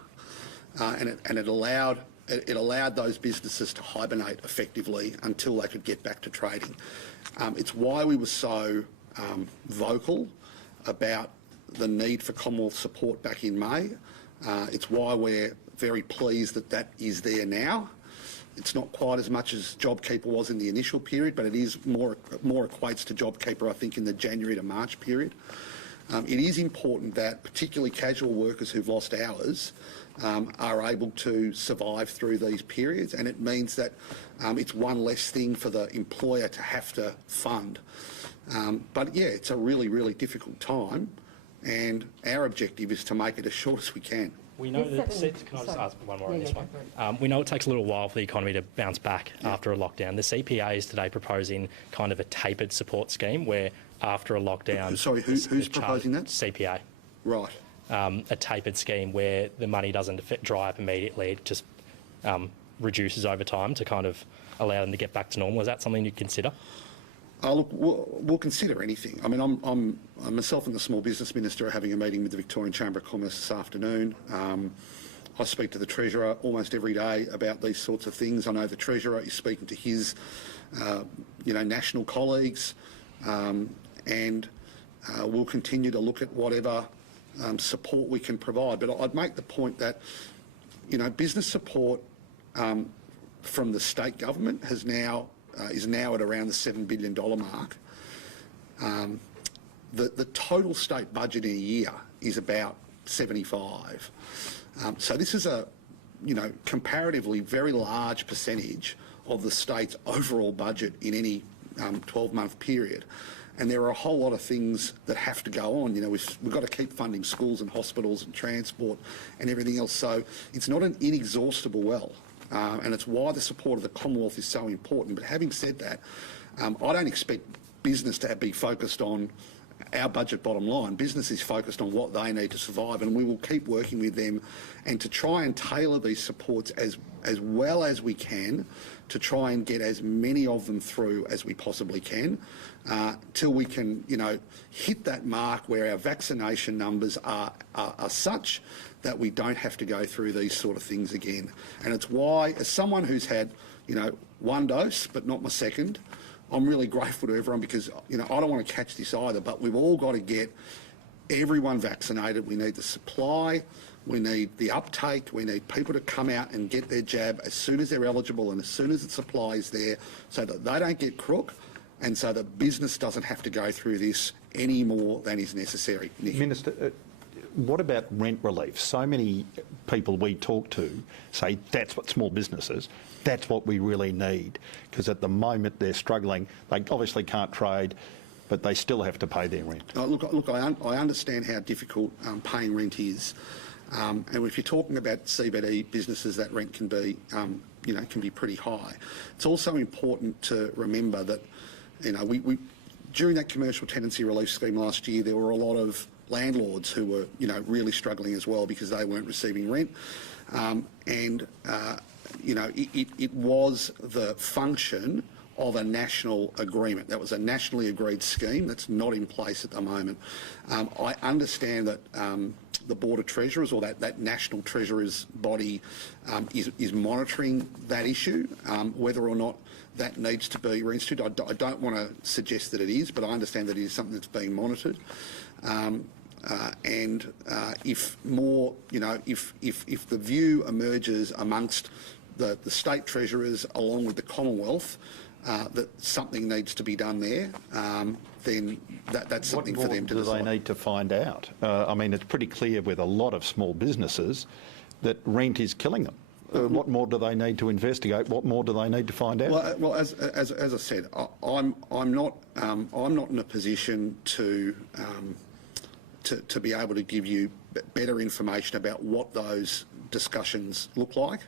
and it allowed those businesses to hibernate effectively until they could get back to trading. It's why we were so vocal about the need for Commonwealth support back in May. It's why we're very pleased that that is there now. It's not quite as much as JobKeeper was in the initial period, but it is more equates to JobKeeper, I think, in the January to March period. It is important that particularly casual workers who've lost hours are able to survive through these periods, and it means that it's one less thing for the employer to have to fund. But yeah, it's a really, really difficult time, and our objective is to make it as short as we can. We know that. Can I just ask one more on this one? We know it takes a little while for the economy to bounce back after a lockdown. The CPA is today proposing kind of a tapered support scheme where after a lockdown. Sorry, who's proposing that? CPA. Right. A tapered scheme where the money doesn't dry up immediately, it just reduces over time to kind of allow them to get back to normal. Is that something you'd consider? Oh, look, we'll consider anything. I mean, I'm myself and the Small Business Minister are having a meeting with the Victorian Chamber of Commerce this afternoon. I speak to the Treasurer almost every day about these sorts of things. I know the Treasurer is speaking to his, national colleagues, and we'll continue to look at whatever support we can provide. But I'd make the point that, business support from the state government is now at around the $7 billion mark. The total state budget in a year is about 75. So this is a, comparatively very large percentage of the state's overall budget in any 12-month period. And there are a whole lot of things that have to go on. We've got to keep funding schools and hospitals and transport and everything else. So it's not an inexhaustible well. And it's why the support of the Commonwealth is so important. But having said that, I don't expect business to be focused on our budget bottom line. Business is focused on what they need to survive, and we will keep working with them and to try and tailor these supports as well as we can to try and get as many of them through as we possibly can till we can, hit that mark where our vaccination numbers are such that we don't have to go through these sort of things again. And it's why, as someone who's had, one dose but not my second, I'm really grateful to everyone because, I don't want to catch this either, but we've all got to get everyone vaccinated. We need the supply, we need the uptake, we need people to come out and get their jab as soon as they're eligible and as soon as the supply is there so that they don't get crook and so that business doesn't have to go through this any more than is necessary. Nick. Minister, what about rent relief? So many people we talk to say that's what small businesses, that's what we really need, because at the moment they're struggling. They obviously can't trade, but they still have to pay their rent. Look, I understand how difficult paying rent is, and if you're talking about CBD businesses, that rent can be, can be pretty high. It's also important to remember that, we during that commercial tenancy relief scheme last year, there were a lot of landlords who were, really struggling as well because they weren't receiving rent, it was the function of a national agreement. That was a nationally agreed scheme that's not in place at the moment. I understand that the Board of Treasurers, or that National Treasurers body, is monitoring that issue, whether or not that needs to be reinstituted. I don't want to suggest that it is, but I understand that it is something that's being monitored. If more, if the view emerges amongst the state treasurers along with the Commonwealth that something needs to be done there, then that's something for them to decide. What more do they need to find out? I mean, it's pretty clear with a lot of small businesses that rent is killing them. What more do they need to investigate? What more do they need to find out? Well, as I said, I'm not in a position to to be able to give you better information about what those discussions look like.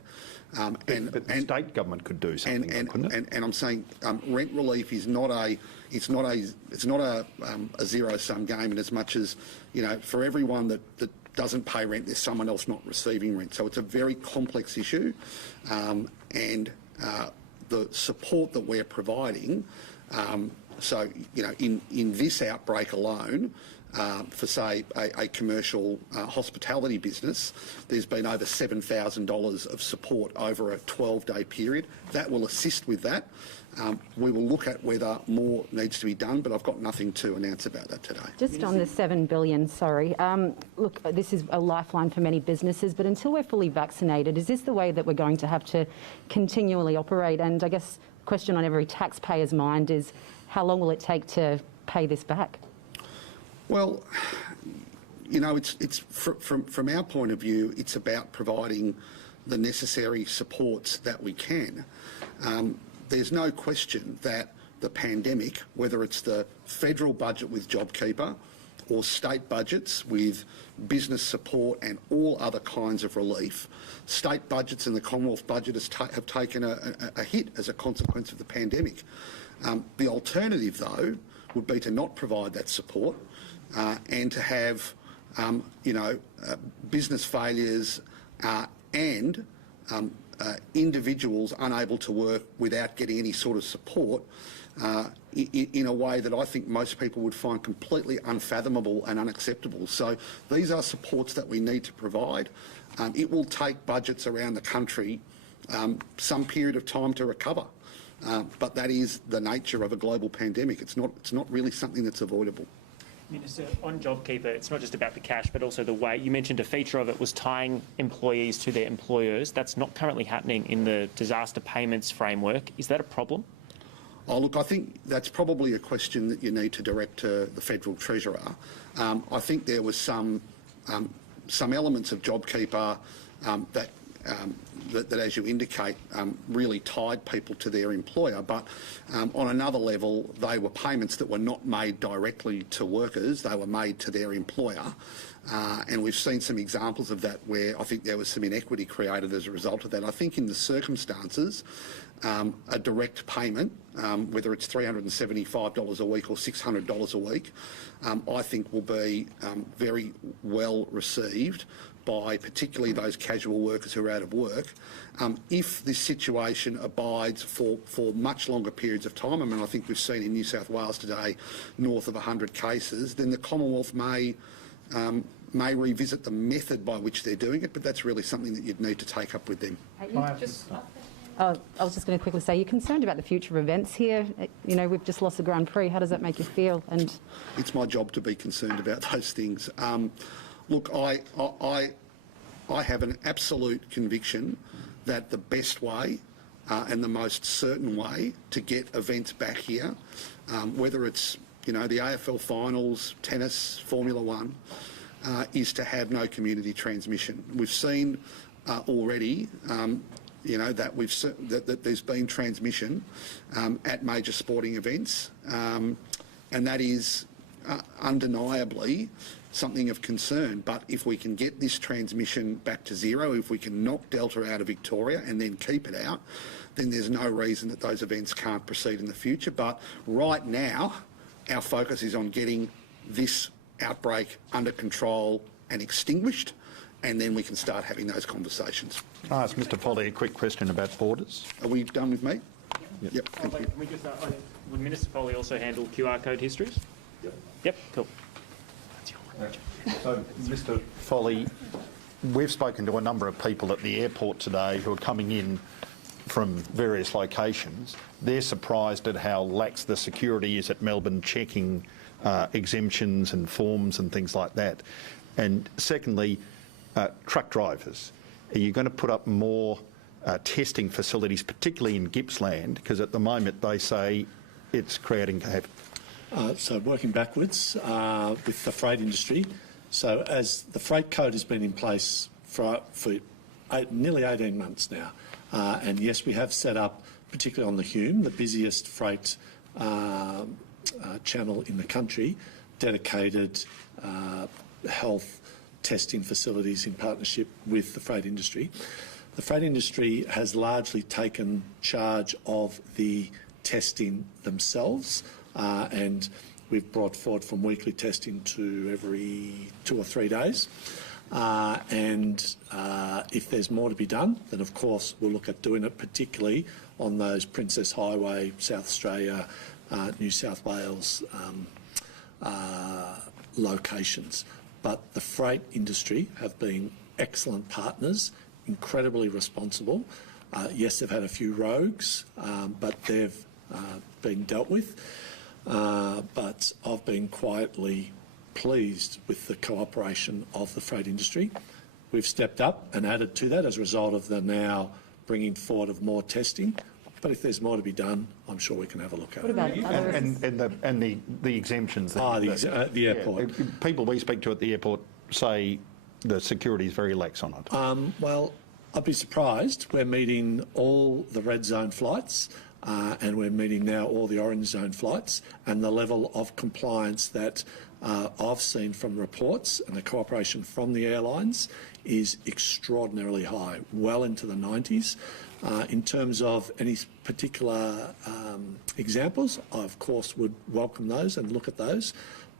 But the state government could do something, couldn't it? And I'm saying rent relief is not a zero-sum game, in as much as, you know, for everyone that doesn't pay rent, there's someone else not receiving rent. So it's a very complex issue, and the support that we're providing. So, you know, in this outbreak alone, for say a commercial hospitality business, there's been over $7,000 of support over a 12-day period. That will assist with that. We will look at whether more needs to be done, but I've got nothing to announce about that today. Just on the $7 billion, sorry. Look, this is a lifeline for many businesses, but until we're fully vaccinated, is this the way that we're going to have to continually operate? And I guess the question on every taxpayer's mind is, how long will it take to pay this back? Well, you know, it's from our point of view, it's about providing the necessary supports that we can. There's no question that the pandemic, whether it's the federal budget with JobKeeper or state budgets with business support and all other kinds of relief, state budgets and the Commonwealth budget have taken a hit as a consequence of the pandemic. The alternative, though, would be to not provide that support and to have, business failures and individuals unable to work without getting any sort of support in a way that I think most people would find completely unfathomable and unacceptable. So these are supports that we need to provide. It will take budgets around the country some period of time to recover. But that is the nature of a global pandemic. It's not really something that's avoidable. Minister, on JobKeeper, it's not just about the cash, but also the way you mentioned a feature of it was tying employees to their employers. That's not currently happening in the disaster payments framework. Is that a problem? Oh, look, I think that's probably a question that you need to direct to the Federal Treasurer. I think there was some elements of JobKeeper that, as you indicate, really tied people to their employer. But on another level, they were payments that were not made directly to workers. They were made to their employer. And we've seen some examples of that where I think there was some inequity created as a result of that. I think in the circumstances, a direct payment, whether it's $375 a week or $600 a week, I think will be very well received by particularly those casual workers who are out of work. If this situation abides for much longer periods of time, I mean, I think we've seen in New South Wales today north of 100 cases, then the Commonwealth may revisit the method by which they're doing it, but that's really something that you'd need to take up with them. I was just going to quickly say, you're concerned about the future of events here. You know, we've just lost the Grand Prix. How does that make you feel? And it's my job to be concerned about those things. Look, I have an absolute conviction that the best way and the most certain way to get events back here, whether it's, you know, the AFL finals, tennis, Formula One, is to have no community transmission. We've seen already, that there's been transmission at major sporting events, and that is undeniably something of concern. But if we can get this transmission back to zero, if we can knock Delta out of Victoria and then keep it out, then there's no reason that those events can't proceed in the future. But right now, our focus is on getting this outbreak under control and extinguished, and then we can start having those conversations. I ask Mr Foley a quick question about borders. Are we done with me? Yep, thank you. Can we just, would Minister Foley also handle QR code histories? Yep, cool. So, Mr Foley, we've spoken to a number of people at the airport today who are coming in from various locations. They're surprised at how lax the security is at Melbourne, checking exemptions and forms and things like that. And secondly, truck drivers. Are you going to put up more testing facilities, particularly in Gippsland? Because at the moment they say it's creating havoc. So working backwards with the freight industry. So as the freight code has been in place for nearly 18 months now, and yes, we have set up, particularly on the Hume, the busiest freight channel in the country, dedicated health testing facilities in partnership with the freight industry. The freight industry has largely taken charge of the testing themselves, and we've brought forward from weekly testing to every 2 or 3 days. If there's more to be done, then of course we'll look at doing it, particularly on those Princess Highway, South Australia, New South Wales locations. But the freight industry have been excellent partners, incredibly responsible. Yes, they've had a few rogues, but they've been dealt with. But I've been quietly pleased with the cooperation of the freight industry. We've stepped up and added to that as a result of the now bringing forward of more testing. But if there's more to be done, I'm sure we can have a look at it. What about the exemptions? The airport. Yeah. People we speak to at the airport say the security is very lax on it. Well, I'd be surprised. We're meeting all the red zone flights and we're meeting now all the orange zone flights, and the level of compliance that I've seen from reports and the cooperation from the airlines is extraordinarily high, well into the 90s. In terms of any particular examples, I of course would welcome those and look at those,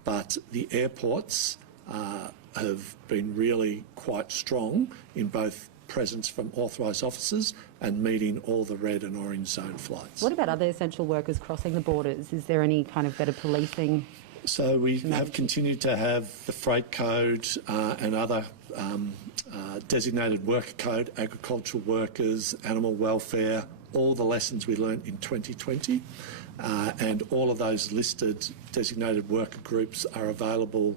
but the airports have been really quite strong in both presence from authorised officers and meeting all the red and orange zone flights. What about other essential workers crossing the borders? Is there any kind of better policing? So we have continued to have the freight code and other designated worker code, agricultural workers, animal welfare, all the lessons we learnt in 2020, and all of those listed designated worker groups are available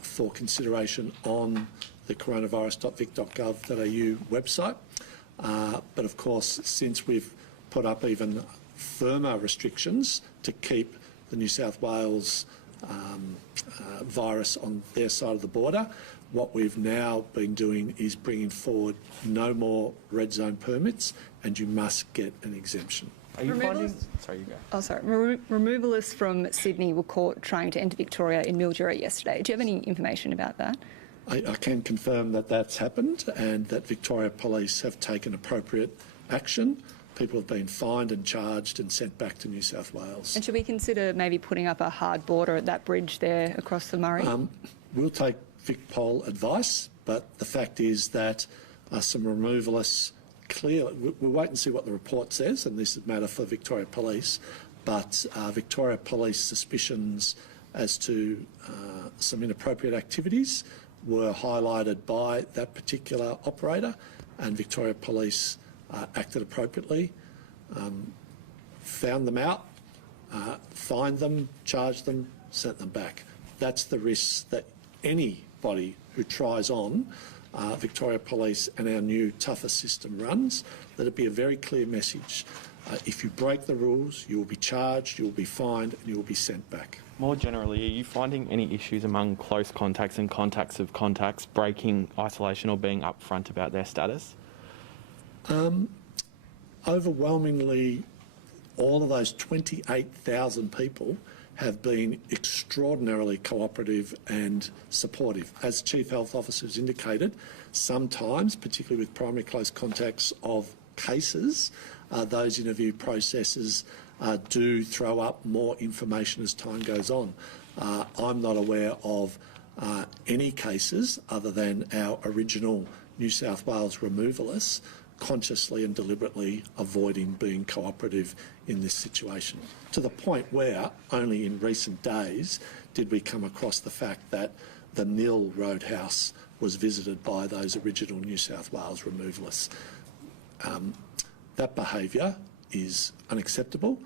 for consideration on the coronavirus.vic.gov.au website. But of course, since we've put up even firmer restrictions to keep the New South Wales virus on their side of the border, what we've now been doing is bringing forward no more red zone permits, and you must get an exemption. Are you finding... Sorry, you go. Oh, sorry. Removalists from Sydney were caught trying to enter Victoria in Mildura yesterday. Do you have any information about that? I can confirm that that's happened and that Victoria Police have taken appropriate action. People have been fined and charged and sent back to New South Wales. And should we consider maybe putting up a hard border at that bridge there across the Murray? We'll take VicPol advice, but the fact is that some removalists clearly... We'll wait and see what the report says, and this is a matter for Victoria Police, but Victoria Police suspicions as to some inappropriate activities were highlighted by that particular operator, and Victoria Police acted appropriately, found them out, fined them, charged them, sent them back. That's the risk that anybody who tries on Victoria Police and our new tougher system runs. Let it be a very clear message. If you break the rules, you will be charged, you will be fined, and you will be sent back. More generally, are you finding any issues among close contacts and contacts of contacts breaking isolation or being upfront about their status? Overwhelmingly, all of those 28,000 people have been extraordinarily cooperative and supportive. As Chief Health Officers indicated, sometimes, particularly with primary close contacts of cases, those interview processes do throw up more information as time goes on. I'm not aware of any cases other than our original New South Wales removalists consciously and deliberately avoiding being cooperative in this situation, to the point where only in recent days did we come across the fact that the Nil Roadhouse was visited by those original New South Wales removalists. That behaviour is unacceptable.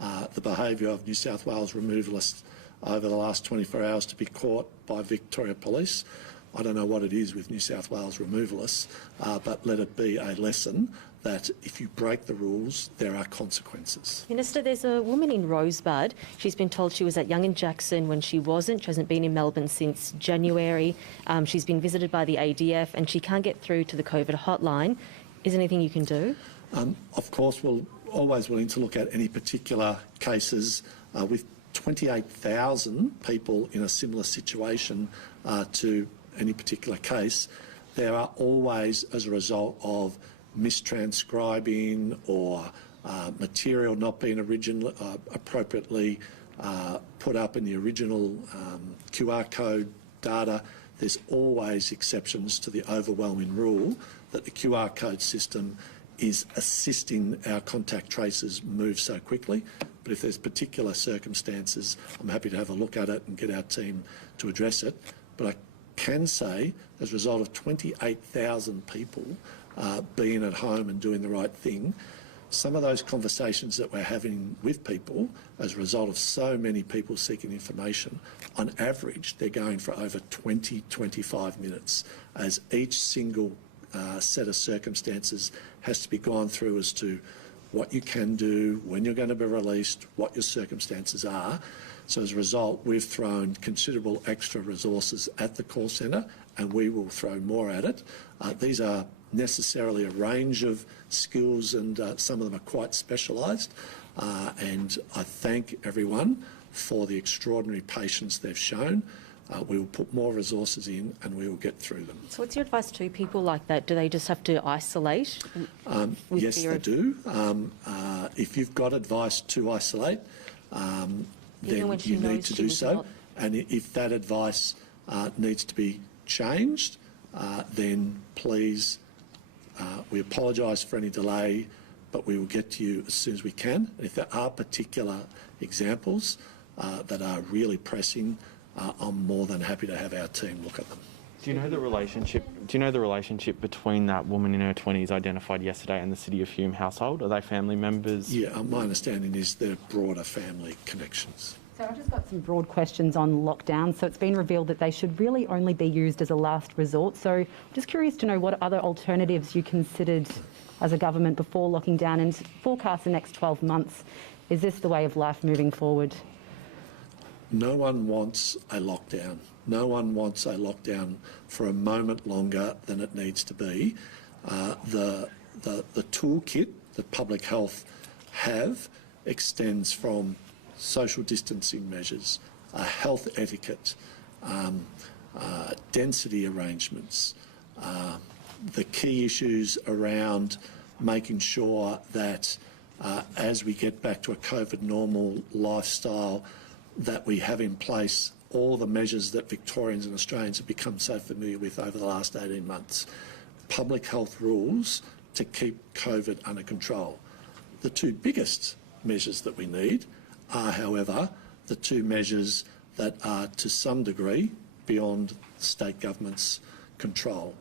The behaviour of New South Wales removalists over the last 24 hours to be caught by Victoria Police, I don't know what it is with New South Wales removalists, but let it be a lesson that if you break the rules, there are consequences. Minister, there's a woman in Rosebud. She's been told she was at Young and Jackson when she wasn't. She hasn't been in Melbourne since January. She's been visited by the ADF and she can't get through to the COVID hotline. Is there anything you can do? Of course, we're always willing to look at any particular cases. With 28,000 people in a similar situation to any particular case, there are always, as a result of mistranscribing or material not being appropriately put up in the original QR code data, there's always exceptions to the overwhelming rule that the QR code system is assisting our contact tracers move so quickly. But if there's particular circumstances, I'm happy to have a look at it and get our team to address it. But I can say, as a result of 28,000 people being at home and doing the right thing, some of those conversations that we're having with people, as a result of so many people seeking information, on average, they're going for over 20, 25 minutes, as each single set of circumstances has to be gone through as to what you can do, when you're going to be released, what your circumstances are. So as a result, we've thrown considerable extra resources at the call centre, and we will throw more at it. These are necessarily a range of skills, and some of them are quite specialised. And I thank everyone for the extraordinary patience they've shown. We will put more resources in and we will get through them. So what's your advice to people like that? Do they just have to isolate? Yes, they do. If you've got advice to isolate, then you need to do so. And if that advice needs to be changed, then please, we apologise for any delay, but we will get to you as soon as we can. And if there are particular examples that are really pressing, I'm more than happy to have our team look at them. Do you know the relationship? Do you know the relationship between that woman in her 20s identified yesterday and the City of Hume household? Are they family members? Yeah, my understanding is there are broader family connections. So I've just got some broad questions on lockdown. So it's been revealed that they should really only be used as a last resort. So I'm just curious to know what other alternatives you considered as a government before locking down and forecast the next 12 months. Is this the way of life moving forward? No one wants a lockdown. No one wants a lockdown for a moment longer than it needs to be. The toolkit that public health have extends from social distancing measures, health etiquette, density arrangements, the key issues around making sure that as we get back to a COVID normal lifestyle, that we have in place all the measures that Victorians and Australians have become so familiar with over the last 18 months. Public health rules to keep COVID under control. The two biggest measures that we need are, however, the two measures that are to some degree beyond state government's control.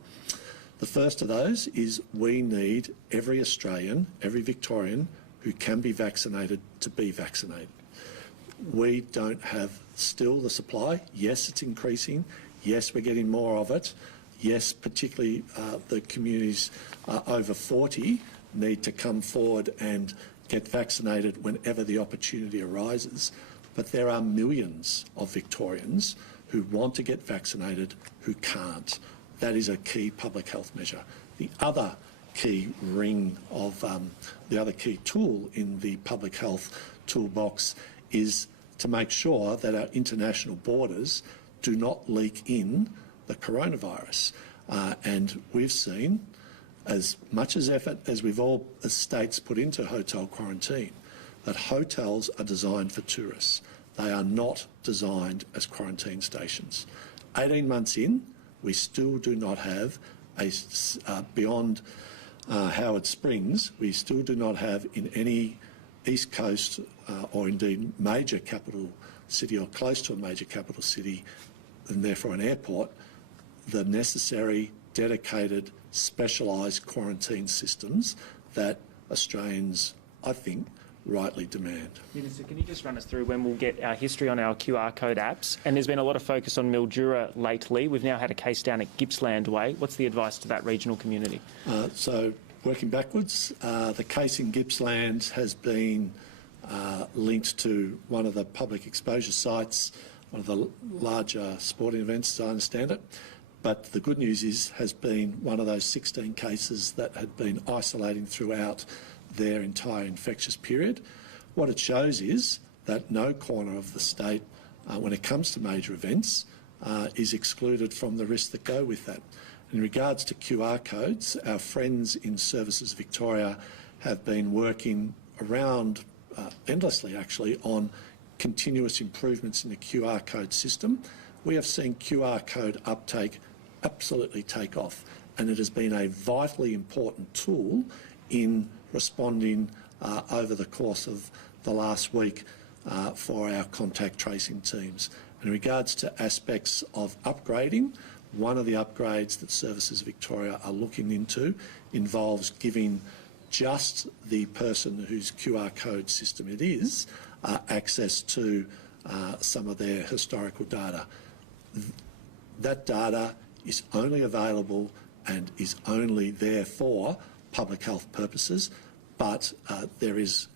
The first of those is we need every Australian, every Victorian who can be vaccinated to be vaccinated. We don't have still the supply. Yes, it's increasing. Yes, we're getting more of it. Yes, particularly the communities over 40 need to come forward and get vaccinated whenever the opportunity arises. But there are millions of Victorians who want to get vaccinated who can't. That is a key public health measure. The other key ring of the other key tool in the public health toolbox is to make sure that our international borders do not leak in the coronavirus. And we've seen, as much as effort as we've all as states put into hotel quarantine, that hotels are designed for tourists. They are not designed as quarantine stations. 18 months in, we still do not have a, beyond Howard Springs, we still do not have in any East Coast or indeed major capital city or close to a major capital city, and therefore an airport, the necessary, dedicated, specialised quarantine systems that Australians, I think, rightly demand. Minister, can you just run us through when we'll get our history on our QR code apps? And there's been a lot of focus on Mildura lately. We've now had a case down at Gippsland Way. What's the advice to that regional community? So, working backwards, the case in Gippsland has been linked to one of the public exposure sites, one of the larger sporting events, as I understand it. But the good news is, has been one of those 16 cases that had been isolating throughout their entire infectious period. What it shows is that no corner of the state, when it comes to major events, is excluded from the risks that go with that. In regards to QR codes, our friends in Services Victoria have been working around endlessly actually on continuous improvements in the QR code system. We have seen QR code uptake absolutely take off, and it has been a vitally important tool in responding over the course of the last week for our contact tracing teams. In regards to aspects of upgrading, one of the upgrades that Services Victoria are looking into involves giving just the person whose QR code system it is access to some of their historical data. That data is only available and is only there for public health purposes, but there is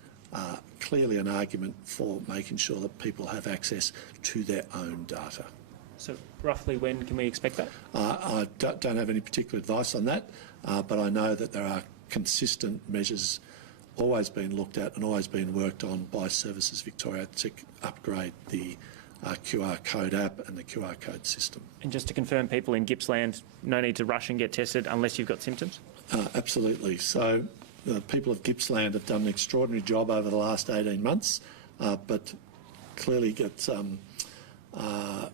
clearly an argument for making sure that people have access to their own data. So roughly when can we expect that? I don't have any particular advice on that, but I know that there are consistent measures always being looked at and always being worked on by Services Victoria to upgrade the QR code app and the QR code system. And just to confirm, people in Gippsland, no need to rush and get tested unless you've got symptoms? Absolutely. So the people of Gippsland have done an extraordinary job over the last 18 months, but clearly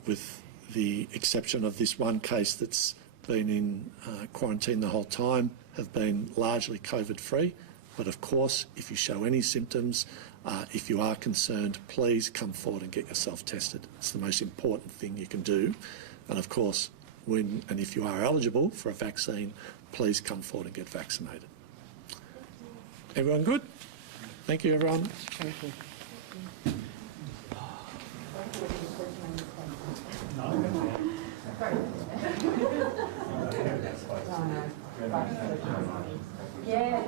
with the exception of this one case that's been in quarantine the whole time, have been largely COVID-free. But of course, if you show any symptoms, if you are concerned, please come forward and get yourself tested. It's the most important thing you can do. And of course, when and if you are eligible for a vaccine, please come forward and get vaccinated. Everyone good? Thank you, everyone. Thank you. Yeah,